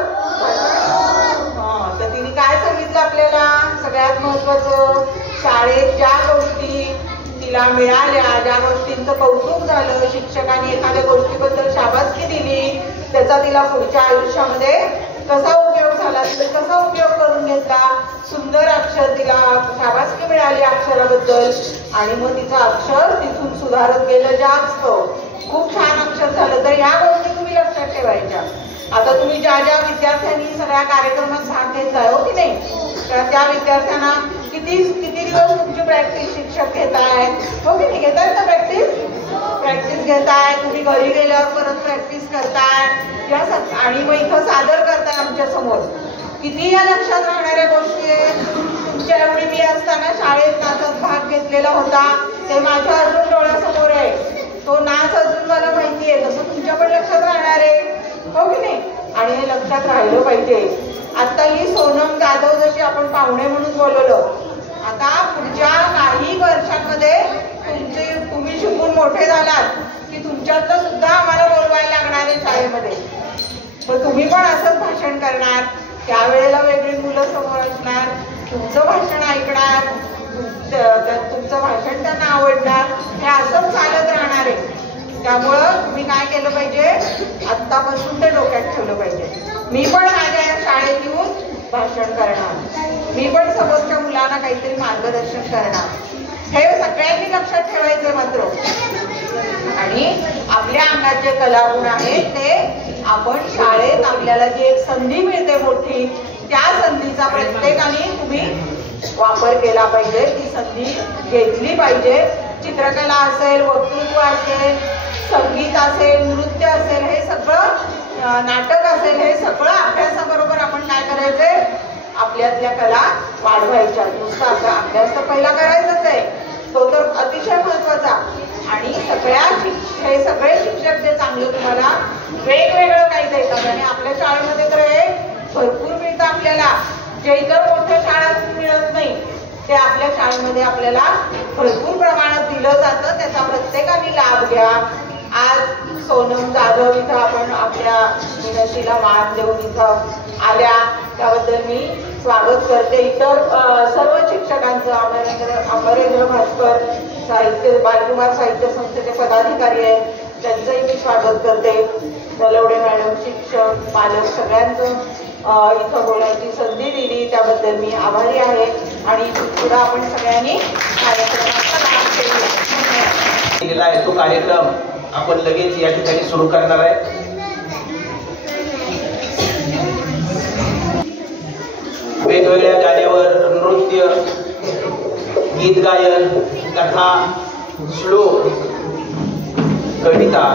तर तिने काय सांगितलं आपल्याला? सगळ्यात महत्वाचं, शाळेत ज्या गोष्टी तिला मिळाल्या, ज्या गोष्टींचं कौतुक झालं, शिक्षकांनी एखाद्या गोष्टीबद्दल शाबासकी दिली, त्याचा तिला पुढच्या आयुष्यामध्ये कसा उपयोग झाला, तिने कसा उपयोग करून घेतला. सुंदर अक्षर, तिला शाबासकी मिळाली अक्षराबद्दल आणि मग तिचं अक्षर तिथून सुधारत गेलं जास्त. खूप छान अक्षर झालं. तर ह्या गोष्टी तुम्ही लक्षात ठेवायच्या. आता तुम्ही ज्या ज्या विद्यार्थ्यांनी सगळ्या कार्यक्रमात भाग घेतलाय हो की नाही, तर त्या विद्यार्थ्यांना किती दिवस तुमची प्रॅक्टिस शिक्षक घेताय हो की नाही? घेताय ना प्रॅक्टिस घेताय. तुम्ही घरी गेल्यावर परत प्रॅक्टिस करताय या आणि मग इथं सादर करताय आमच्या समोर. किती या लक्षात राहणाऱ्या गोष्टी आहेत. तुमच्या एवढी मी असताना शाळेत नाचात भाग घेतलेला होता, ते माझ्या अजून डोळ्यासमोर आहे. तो नाच अजून मला माहिती आहे, तसं तुमच्या पण लक्षात राहणार आहे, हो की नाही? आणि हे लक्षात राहिलं पाहिजे. आता ही सोनम जाधव जशी आपण पाहुणे म्हणून बोलवलं, आता पुढच्या काही वर्षांमध्ये तुम्ही शिकून मोठे झालात की तुमच्यातलं सुद्धा आम्हाला बोलवायला लागणार आहे शाळेमध्ये. मग तुम्ही पण असंच भाषण करणार, त्यावेळेला वेगळी मुलं समोर असणार, तुमचं भाषण ऐकणार, तुमचं भाषण त्यांना आवडणार, हे असंच चालत राहणार आहे. त्यामुळं तुम्ही काय केलं पाहिजे, आत्तापासून ते डोक्यात ठेवलं पाहिजे. मी पण माझ्या या शाळेत येऊन भाषण करणार, मी पण समोरच्या मुलांना काहीतरी मार्गदर्शन करणार, हे सगळ्यांनी लक्षात ठेवायचे मात्र. आणि आपल्या अंगात जे कलागुण आहेत ते आपण शाळेत आपल्याला जी एक संधी मिळते मोठी, त्या संधीचा प्रत्येकाने तुम्ही वापर केला पाहिजे, ती संधी घेतली पाहिजे. चित्रकला असेल, वक्तृत्व असेल, संगीत असेल, नृत्य असेल, हे सगळं, नाटक असेल, हे सगळं अभ्यासाबरोबर आपण काय करायचंय, आपल्यातल्या कला वाढवायच्या. नुसतं अभ्यास तर पहिला करायचाच आहे, तो तर अतिशय महत्वाचा. आणि हे सगळे शिक्षक जे चांगलं तुम्हाला वेगवेगळं काही देतात, आणि आपल्या शाळेमध्ये तर हे भरपूर मिळतं आपल्याला, जे इतर मोठ्या शाळांत मिळत नाही, ते आपल्या शाळेमध्ये आपल्याला भरपूर प्रमाणात दिलं जातं. त्याचा प्रत्येकाने लाभ घ्या. आज सोनम जाधव इथं आपण आपल्या विनंतीला मान देऊन इथं आल्या, त्याबद्दल मी स्वागत करते. इतर सर्व शिक्षकांचं, अमरेंद्र भास्कर साहित्य, बालकुमार साहित्य संस्थेचे पदाधिकारी आहेत, त्यांचंही मी स्वागत करते. नलवडे मॅडम, शिक्षक, पालक सगळ्यांचं इथं बोलायची संधी दिली, त्याबद्दल मी आभारी आहे. आणि पुढे आपण सगळ्यांनी कार्यक्रमाचा लाभ केलेला आहे. तो कार्यक्रम आपण लगेच या ठिकाणी सुरू करणार आहे. वेगवेगळ्या गाण्यावर नृत्य, गीत गायन, कथा, श्लोक, कविता,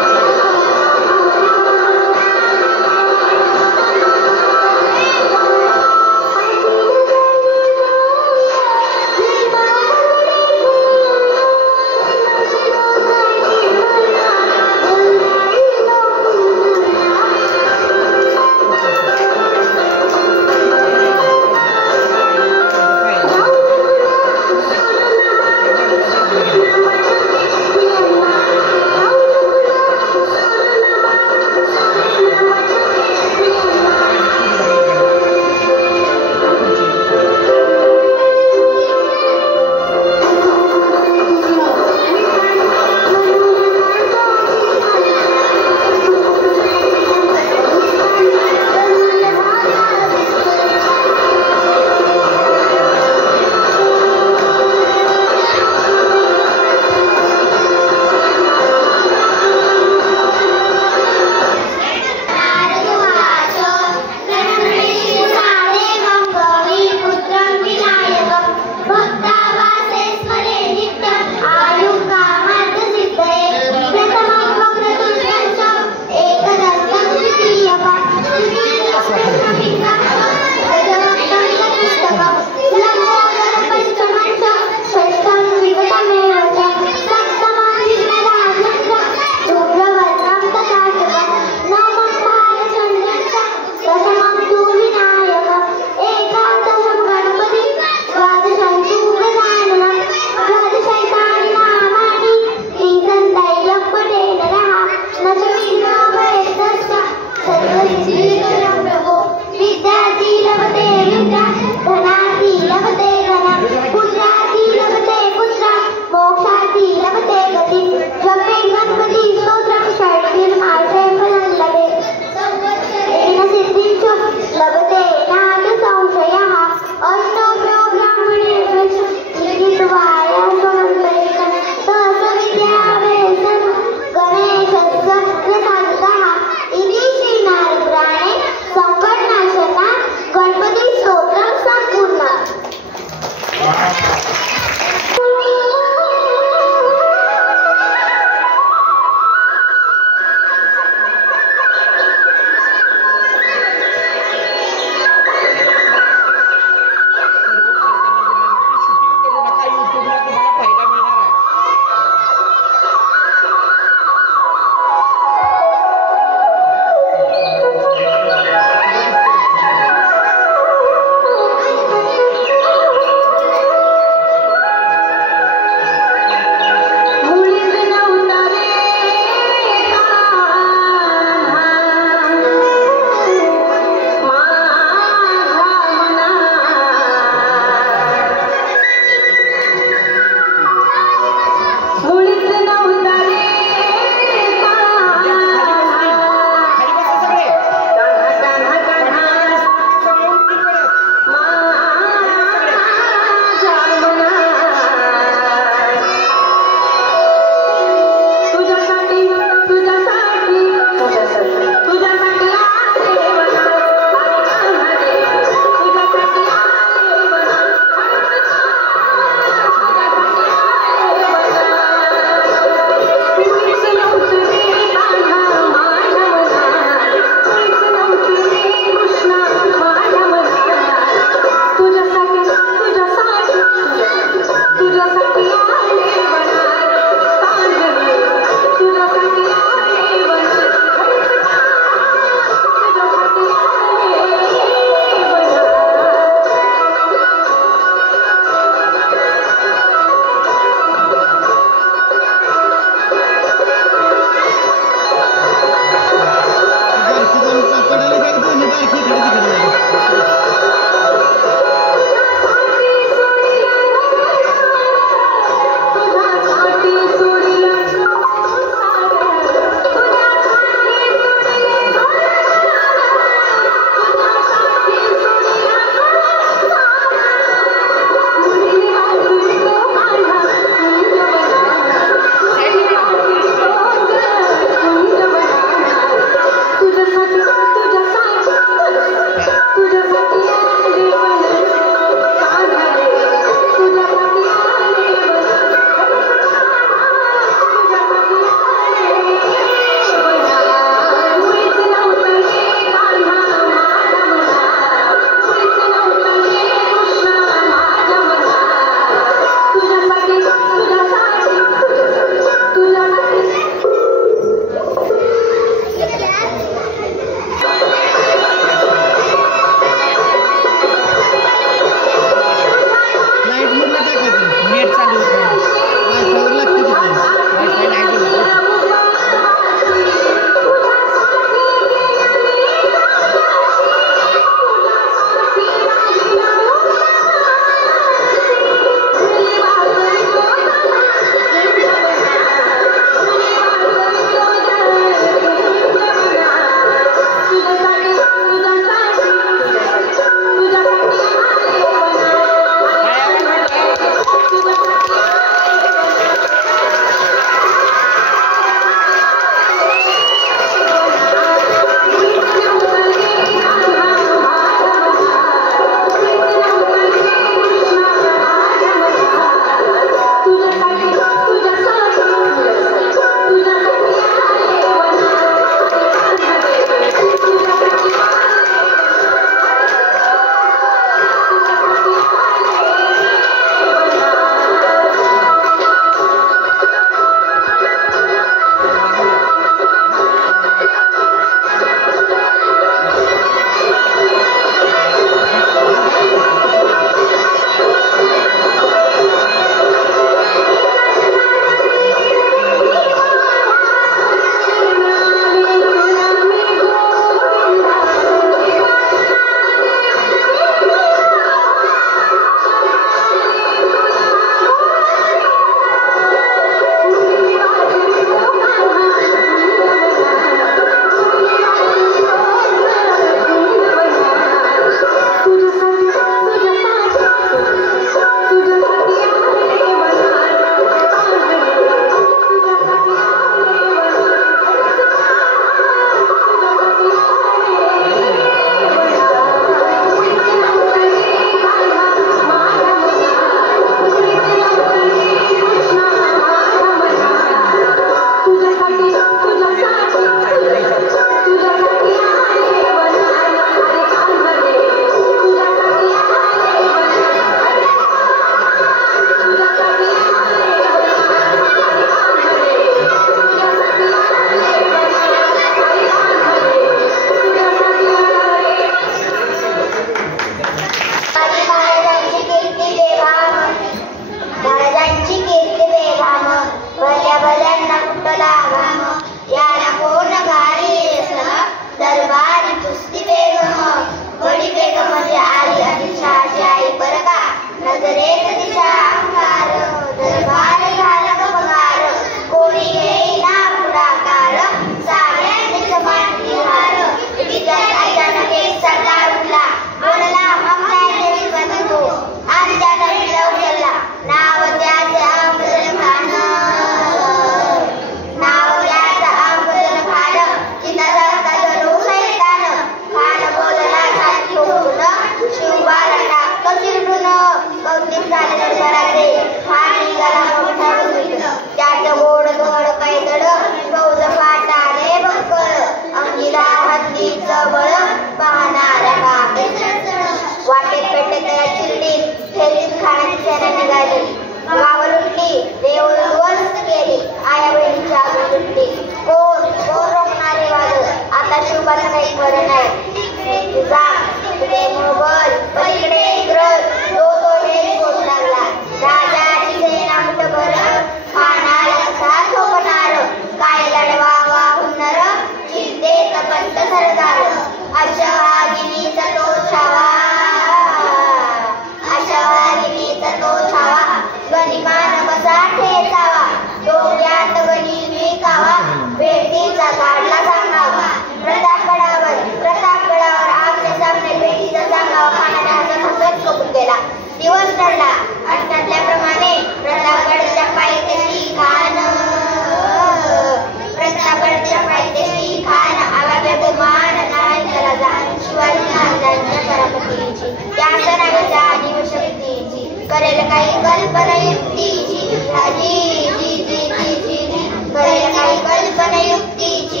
करेल काही कल्पना युक्तीची जी जी जी जी जी जी करेल काही कल्पना युक्तीची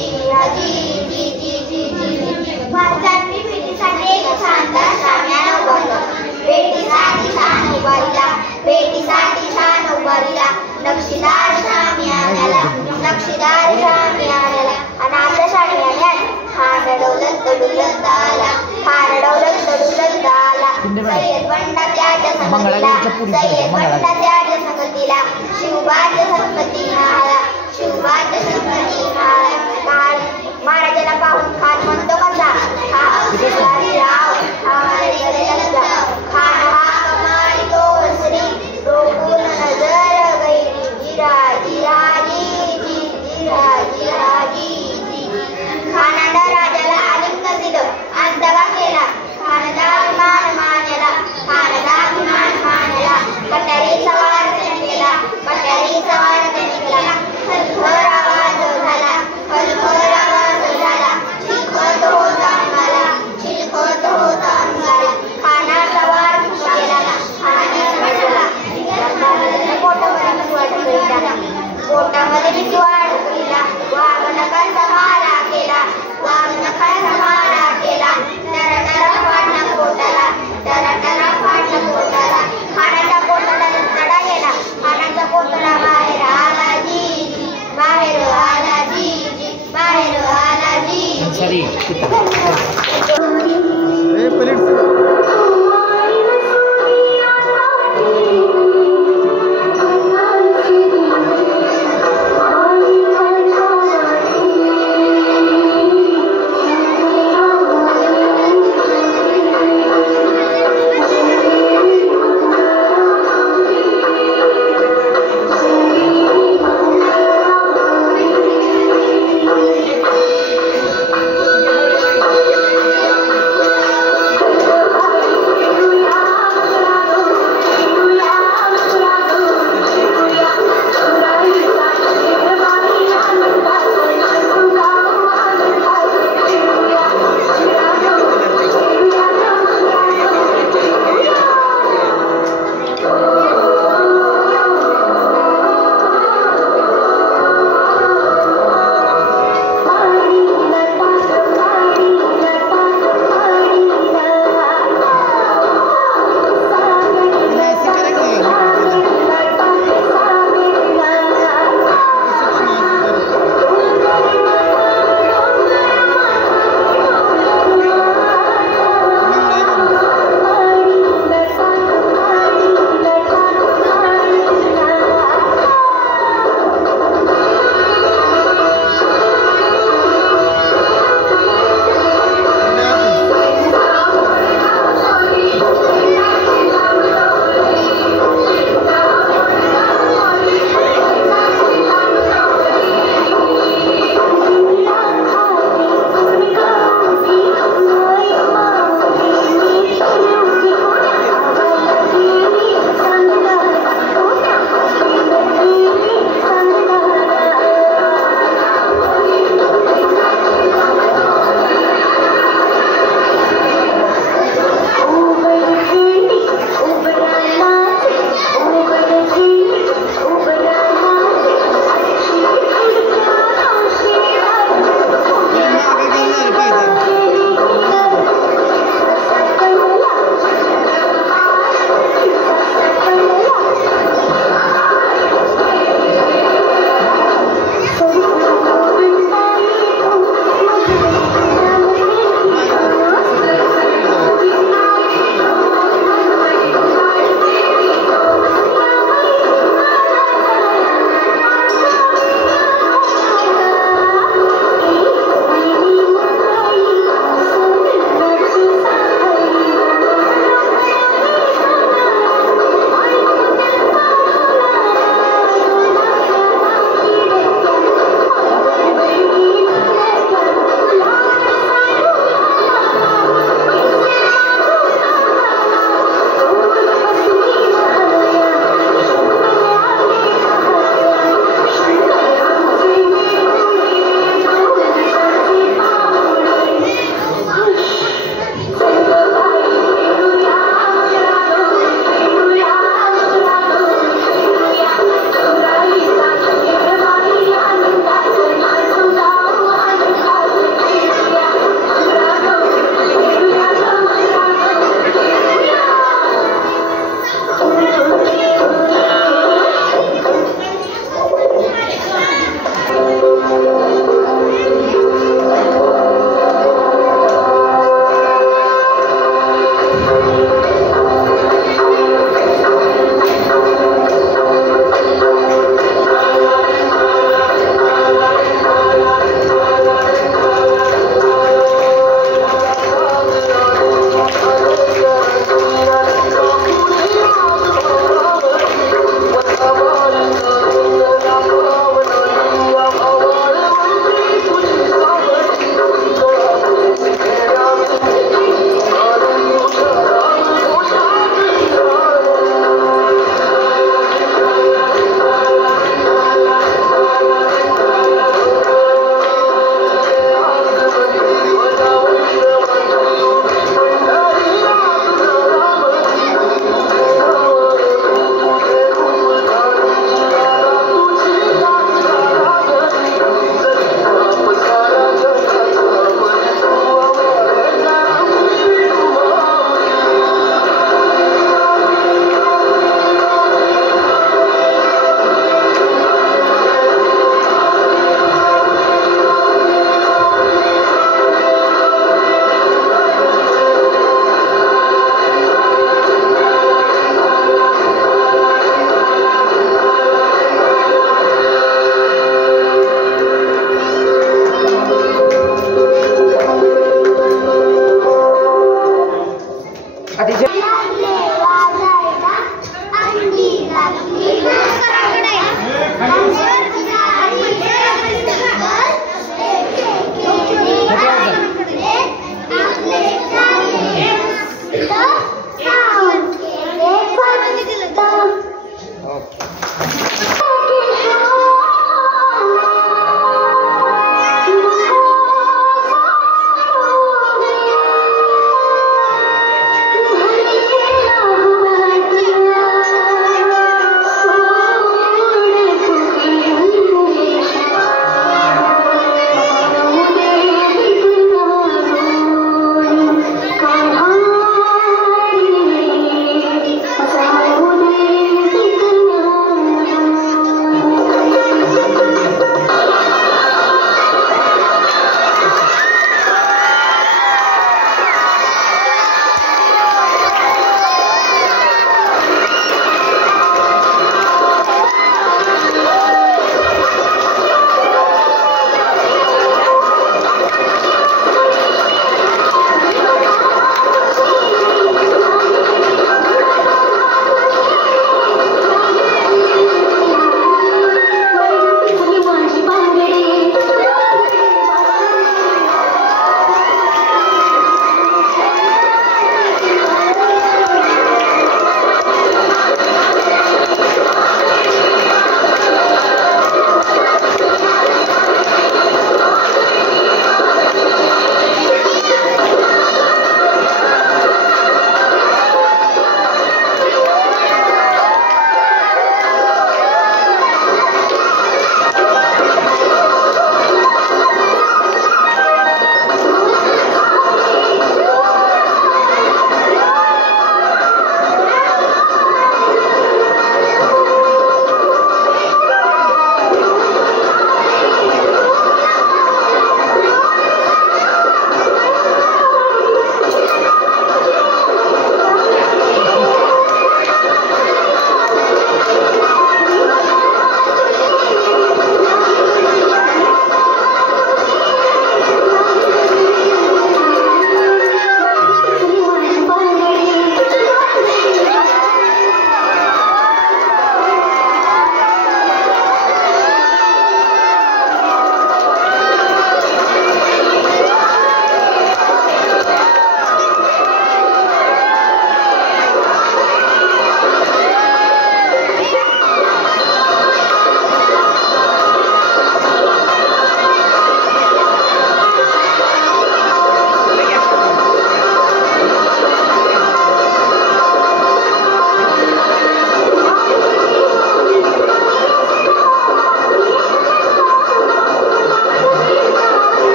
जी जी जी जी जी भारताची भेटीसाठी एक शानदार साम्यानं उभारलं भेटीसाठी छान उभारला भेटीसाठी छान उभारला नक्षीदार शामियानाला नक्षीदार शामियानाला आणि आपल्या शामियान्यात खान दौलत डुलत आला खान दौलत डुलत आला सय्यद बंडा त्याच्या संगतीला सय्यद बंडा त्याच्या संगतीला शिवबाच्या संगतीनं आला शिवबाच्या संगतीनं आला महाराजाला पाहून खान म्हणतो कसा हा अक्षरारी राव हा माझ्याकडे असला खान हा कमाली तो श्री रोखून नजर गैरी जिरा जिरा जी जी जिरा जिरा जी जी खानानं राजाला आलिंगन दिलं आणि दगा केला खानाचा अभिमान मानला खानाचा अभिमान मानला कट्यारी सवार त्याने केला कट्यारी सवार त्याने केला खलखल आवाज झाला खलखल आवाज झाला शिकवत होता मला शिकवत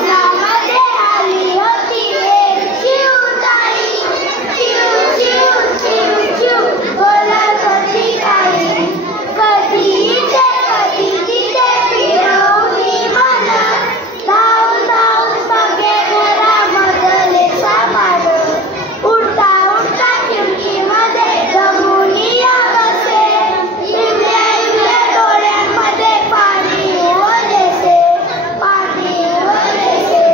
स्वप्नामध्ये आली होती एक चिवताई, चिव चिव चिव चिव बोलत होती काही. कधी इथे कधी तिथे फिरवली मन, धावून धावून सगळे घरामधले सामान. उडता उडता खिडकीमध्ये जमुनिया बसे, इवल्या इवल्या डोळ्यांमध्ये पाणी ओलेसे, पाणी ओलेसे.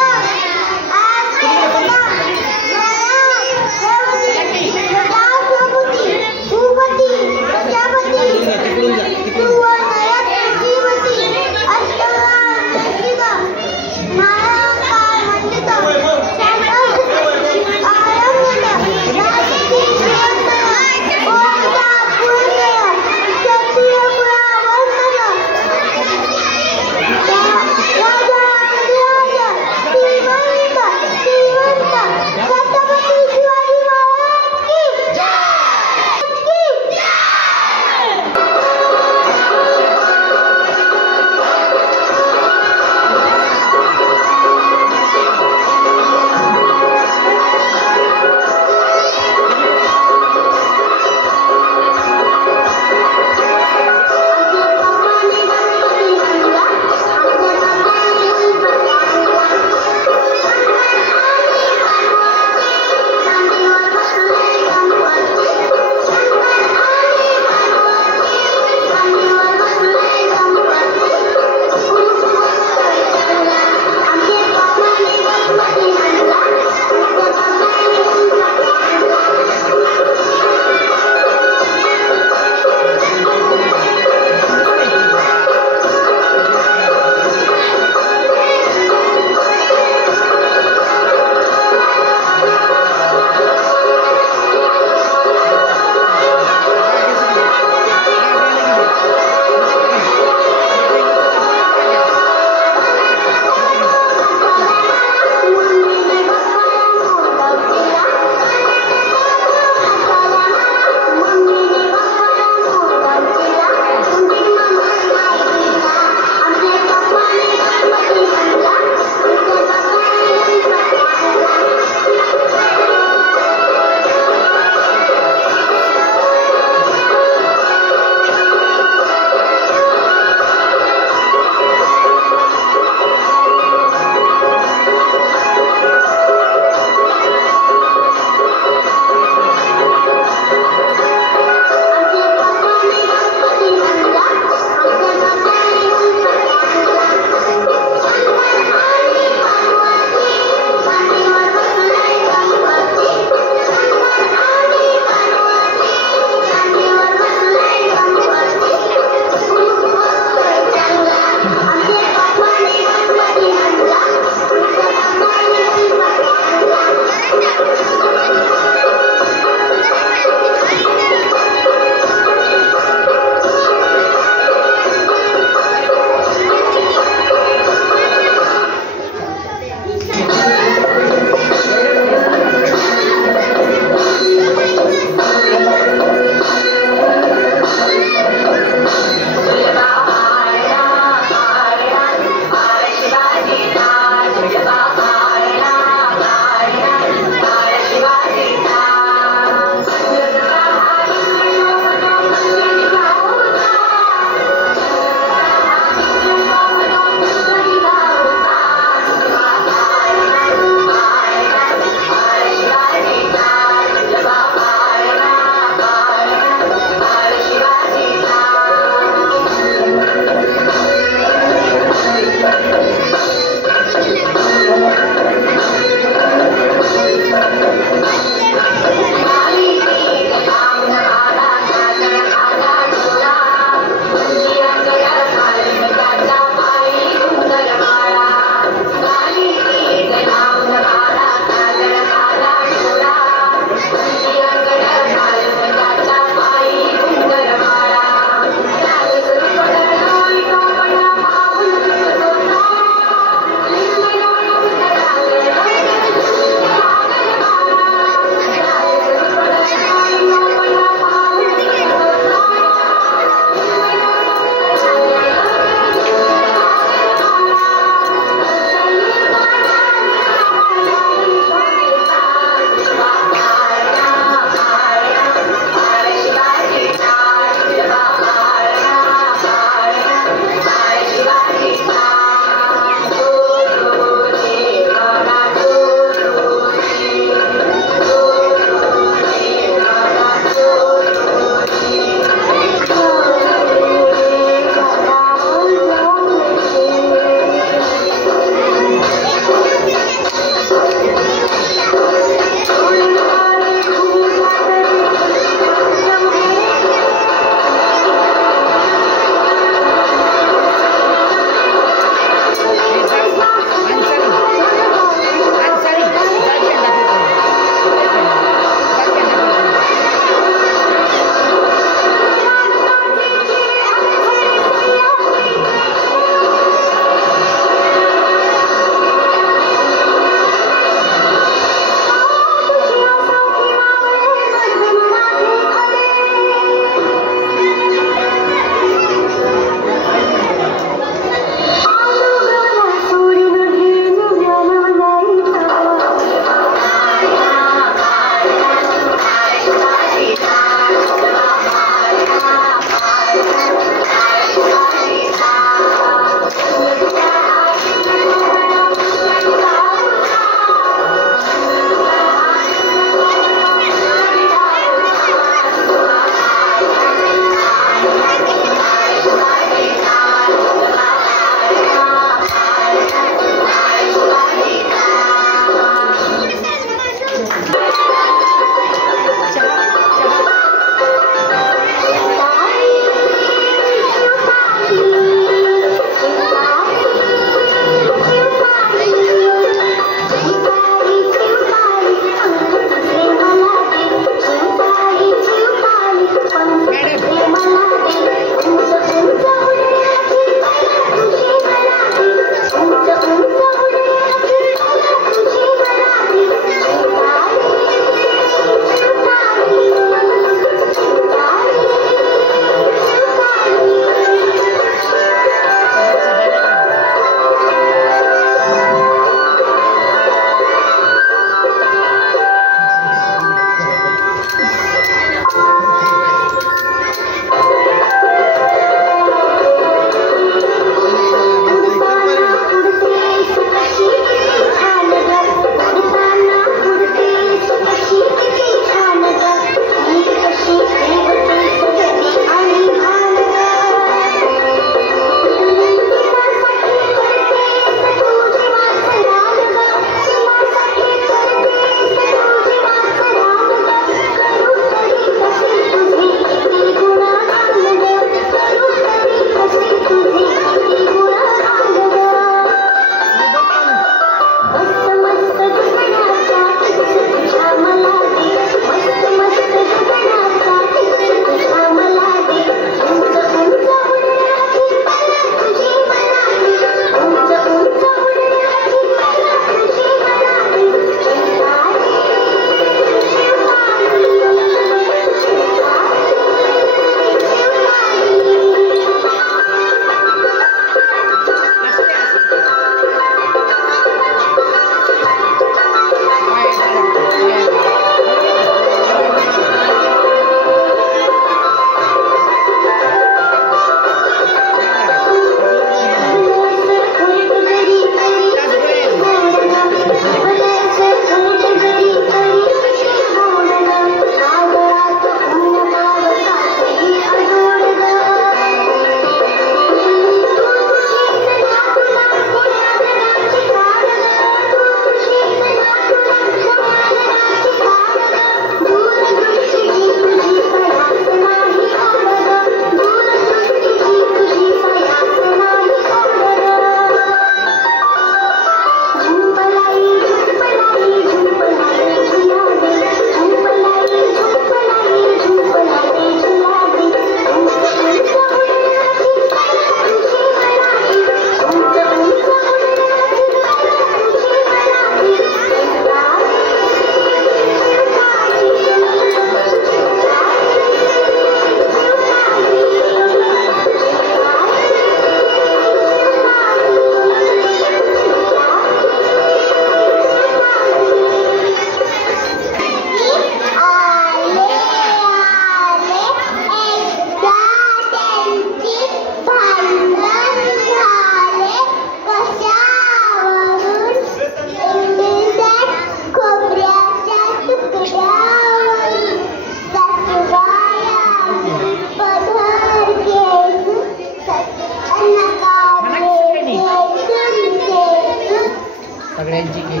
सगळ्यांची केली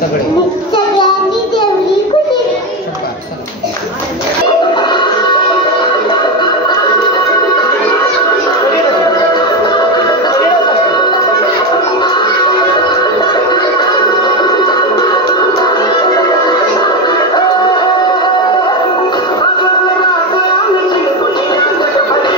सगळ्यांनी जेवली कुठे Thank you.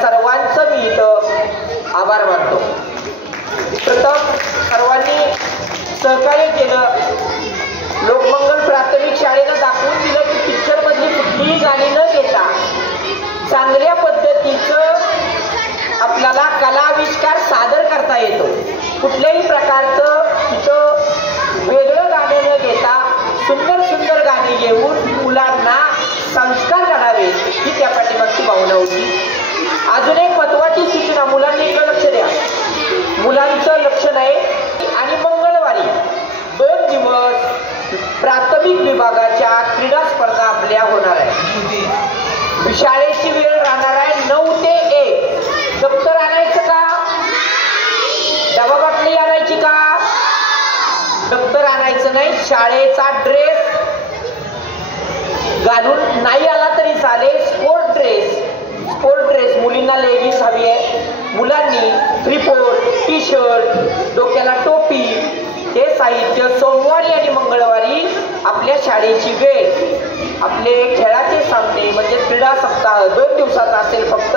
सर्वांचं मी इथं आभार मानतो. प्रथम सर्वांनी सहकार्य केलं. लोकमंगल प्राथमिक शाळेनं दाखवून दिलं की पिक्चरमधली कुठलीही गाणी न घेता चांगल्या पद्धतीचं आपल्याला कलाविष्कार सादर करता येतो. कुठल्याही प्रकारचं तिथं वेगळं गाणं न घेता सुंदर सुंदर गाणी घेऊन मुलांना संस्कार घडावे ही त्या पाठीमागची भावना होती. अजून एक महत्वाची सूचना, मुलांनी इकडे लक्ष द्या. मुलांचं लक्ष नाही. आणि मंगळवारी 2 दिवस प्राथमिक विभागाच्या क्रीडा स्पर्धा आपल्या होणार आहे. शाळेची वेळ राहणार आहे 9 ते 1. दप्तर आणायचं का? डबा बाटली आणायची का? दप्तर आणायचं नाही. शाळेचा ड्रेस घालून नाही आला तरी चालेल. स्पोर्ट ड्रेस मुलींना लेगिन्स हवी आहे. मुलांनी त्रिपोट, टी शर्ट, डोक्याला टोपी हे साहित्य सोमवारी आणि मंगळवारी आपल्या शाळेची वेळ, आपले खेळाचे सामने म्हणजे क्रीडा सप्ताह 2 दिवसाचा असेल फक्त.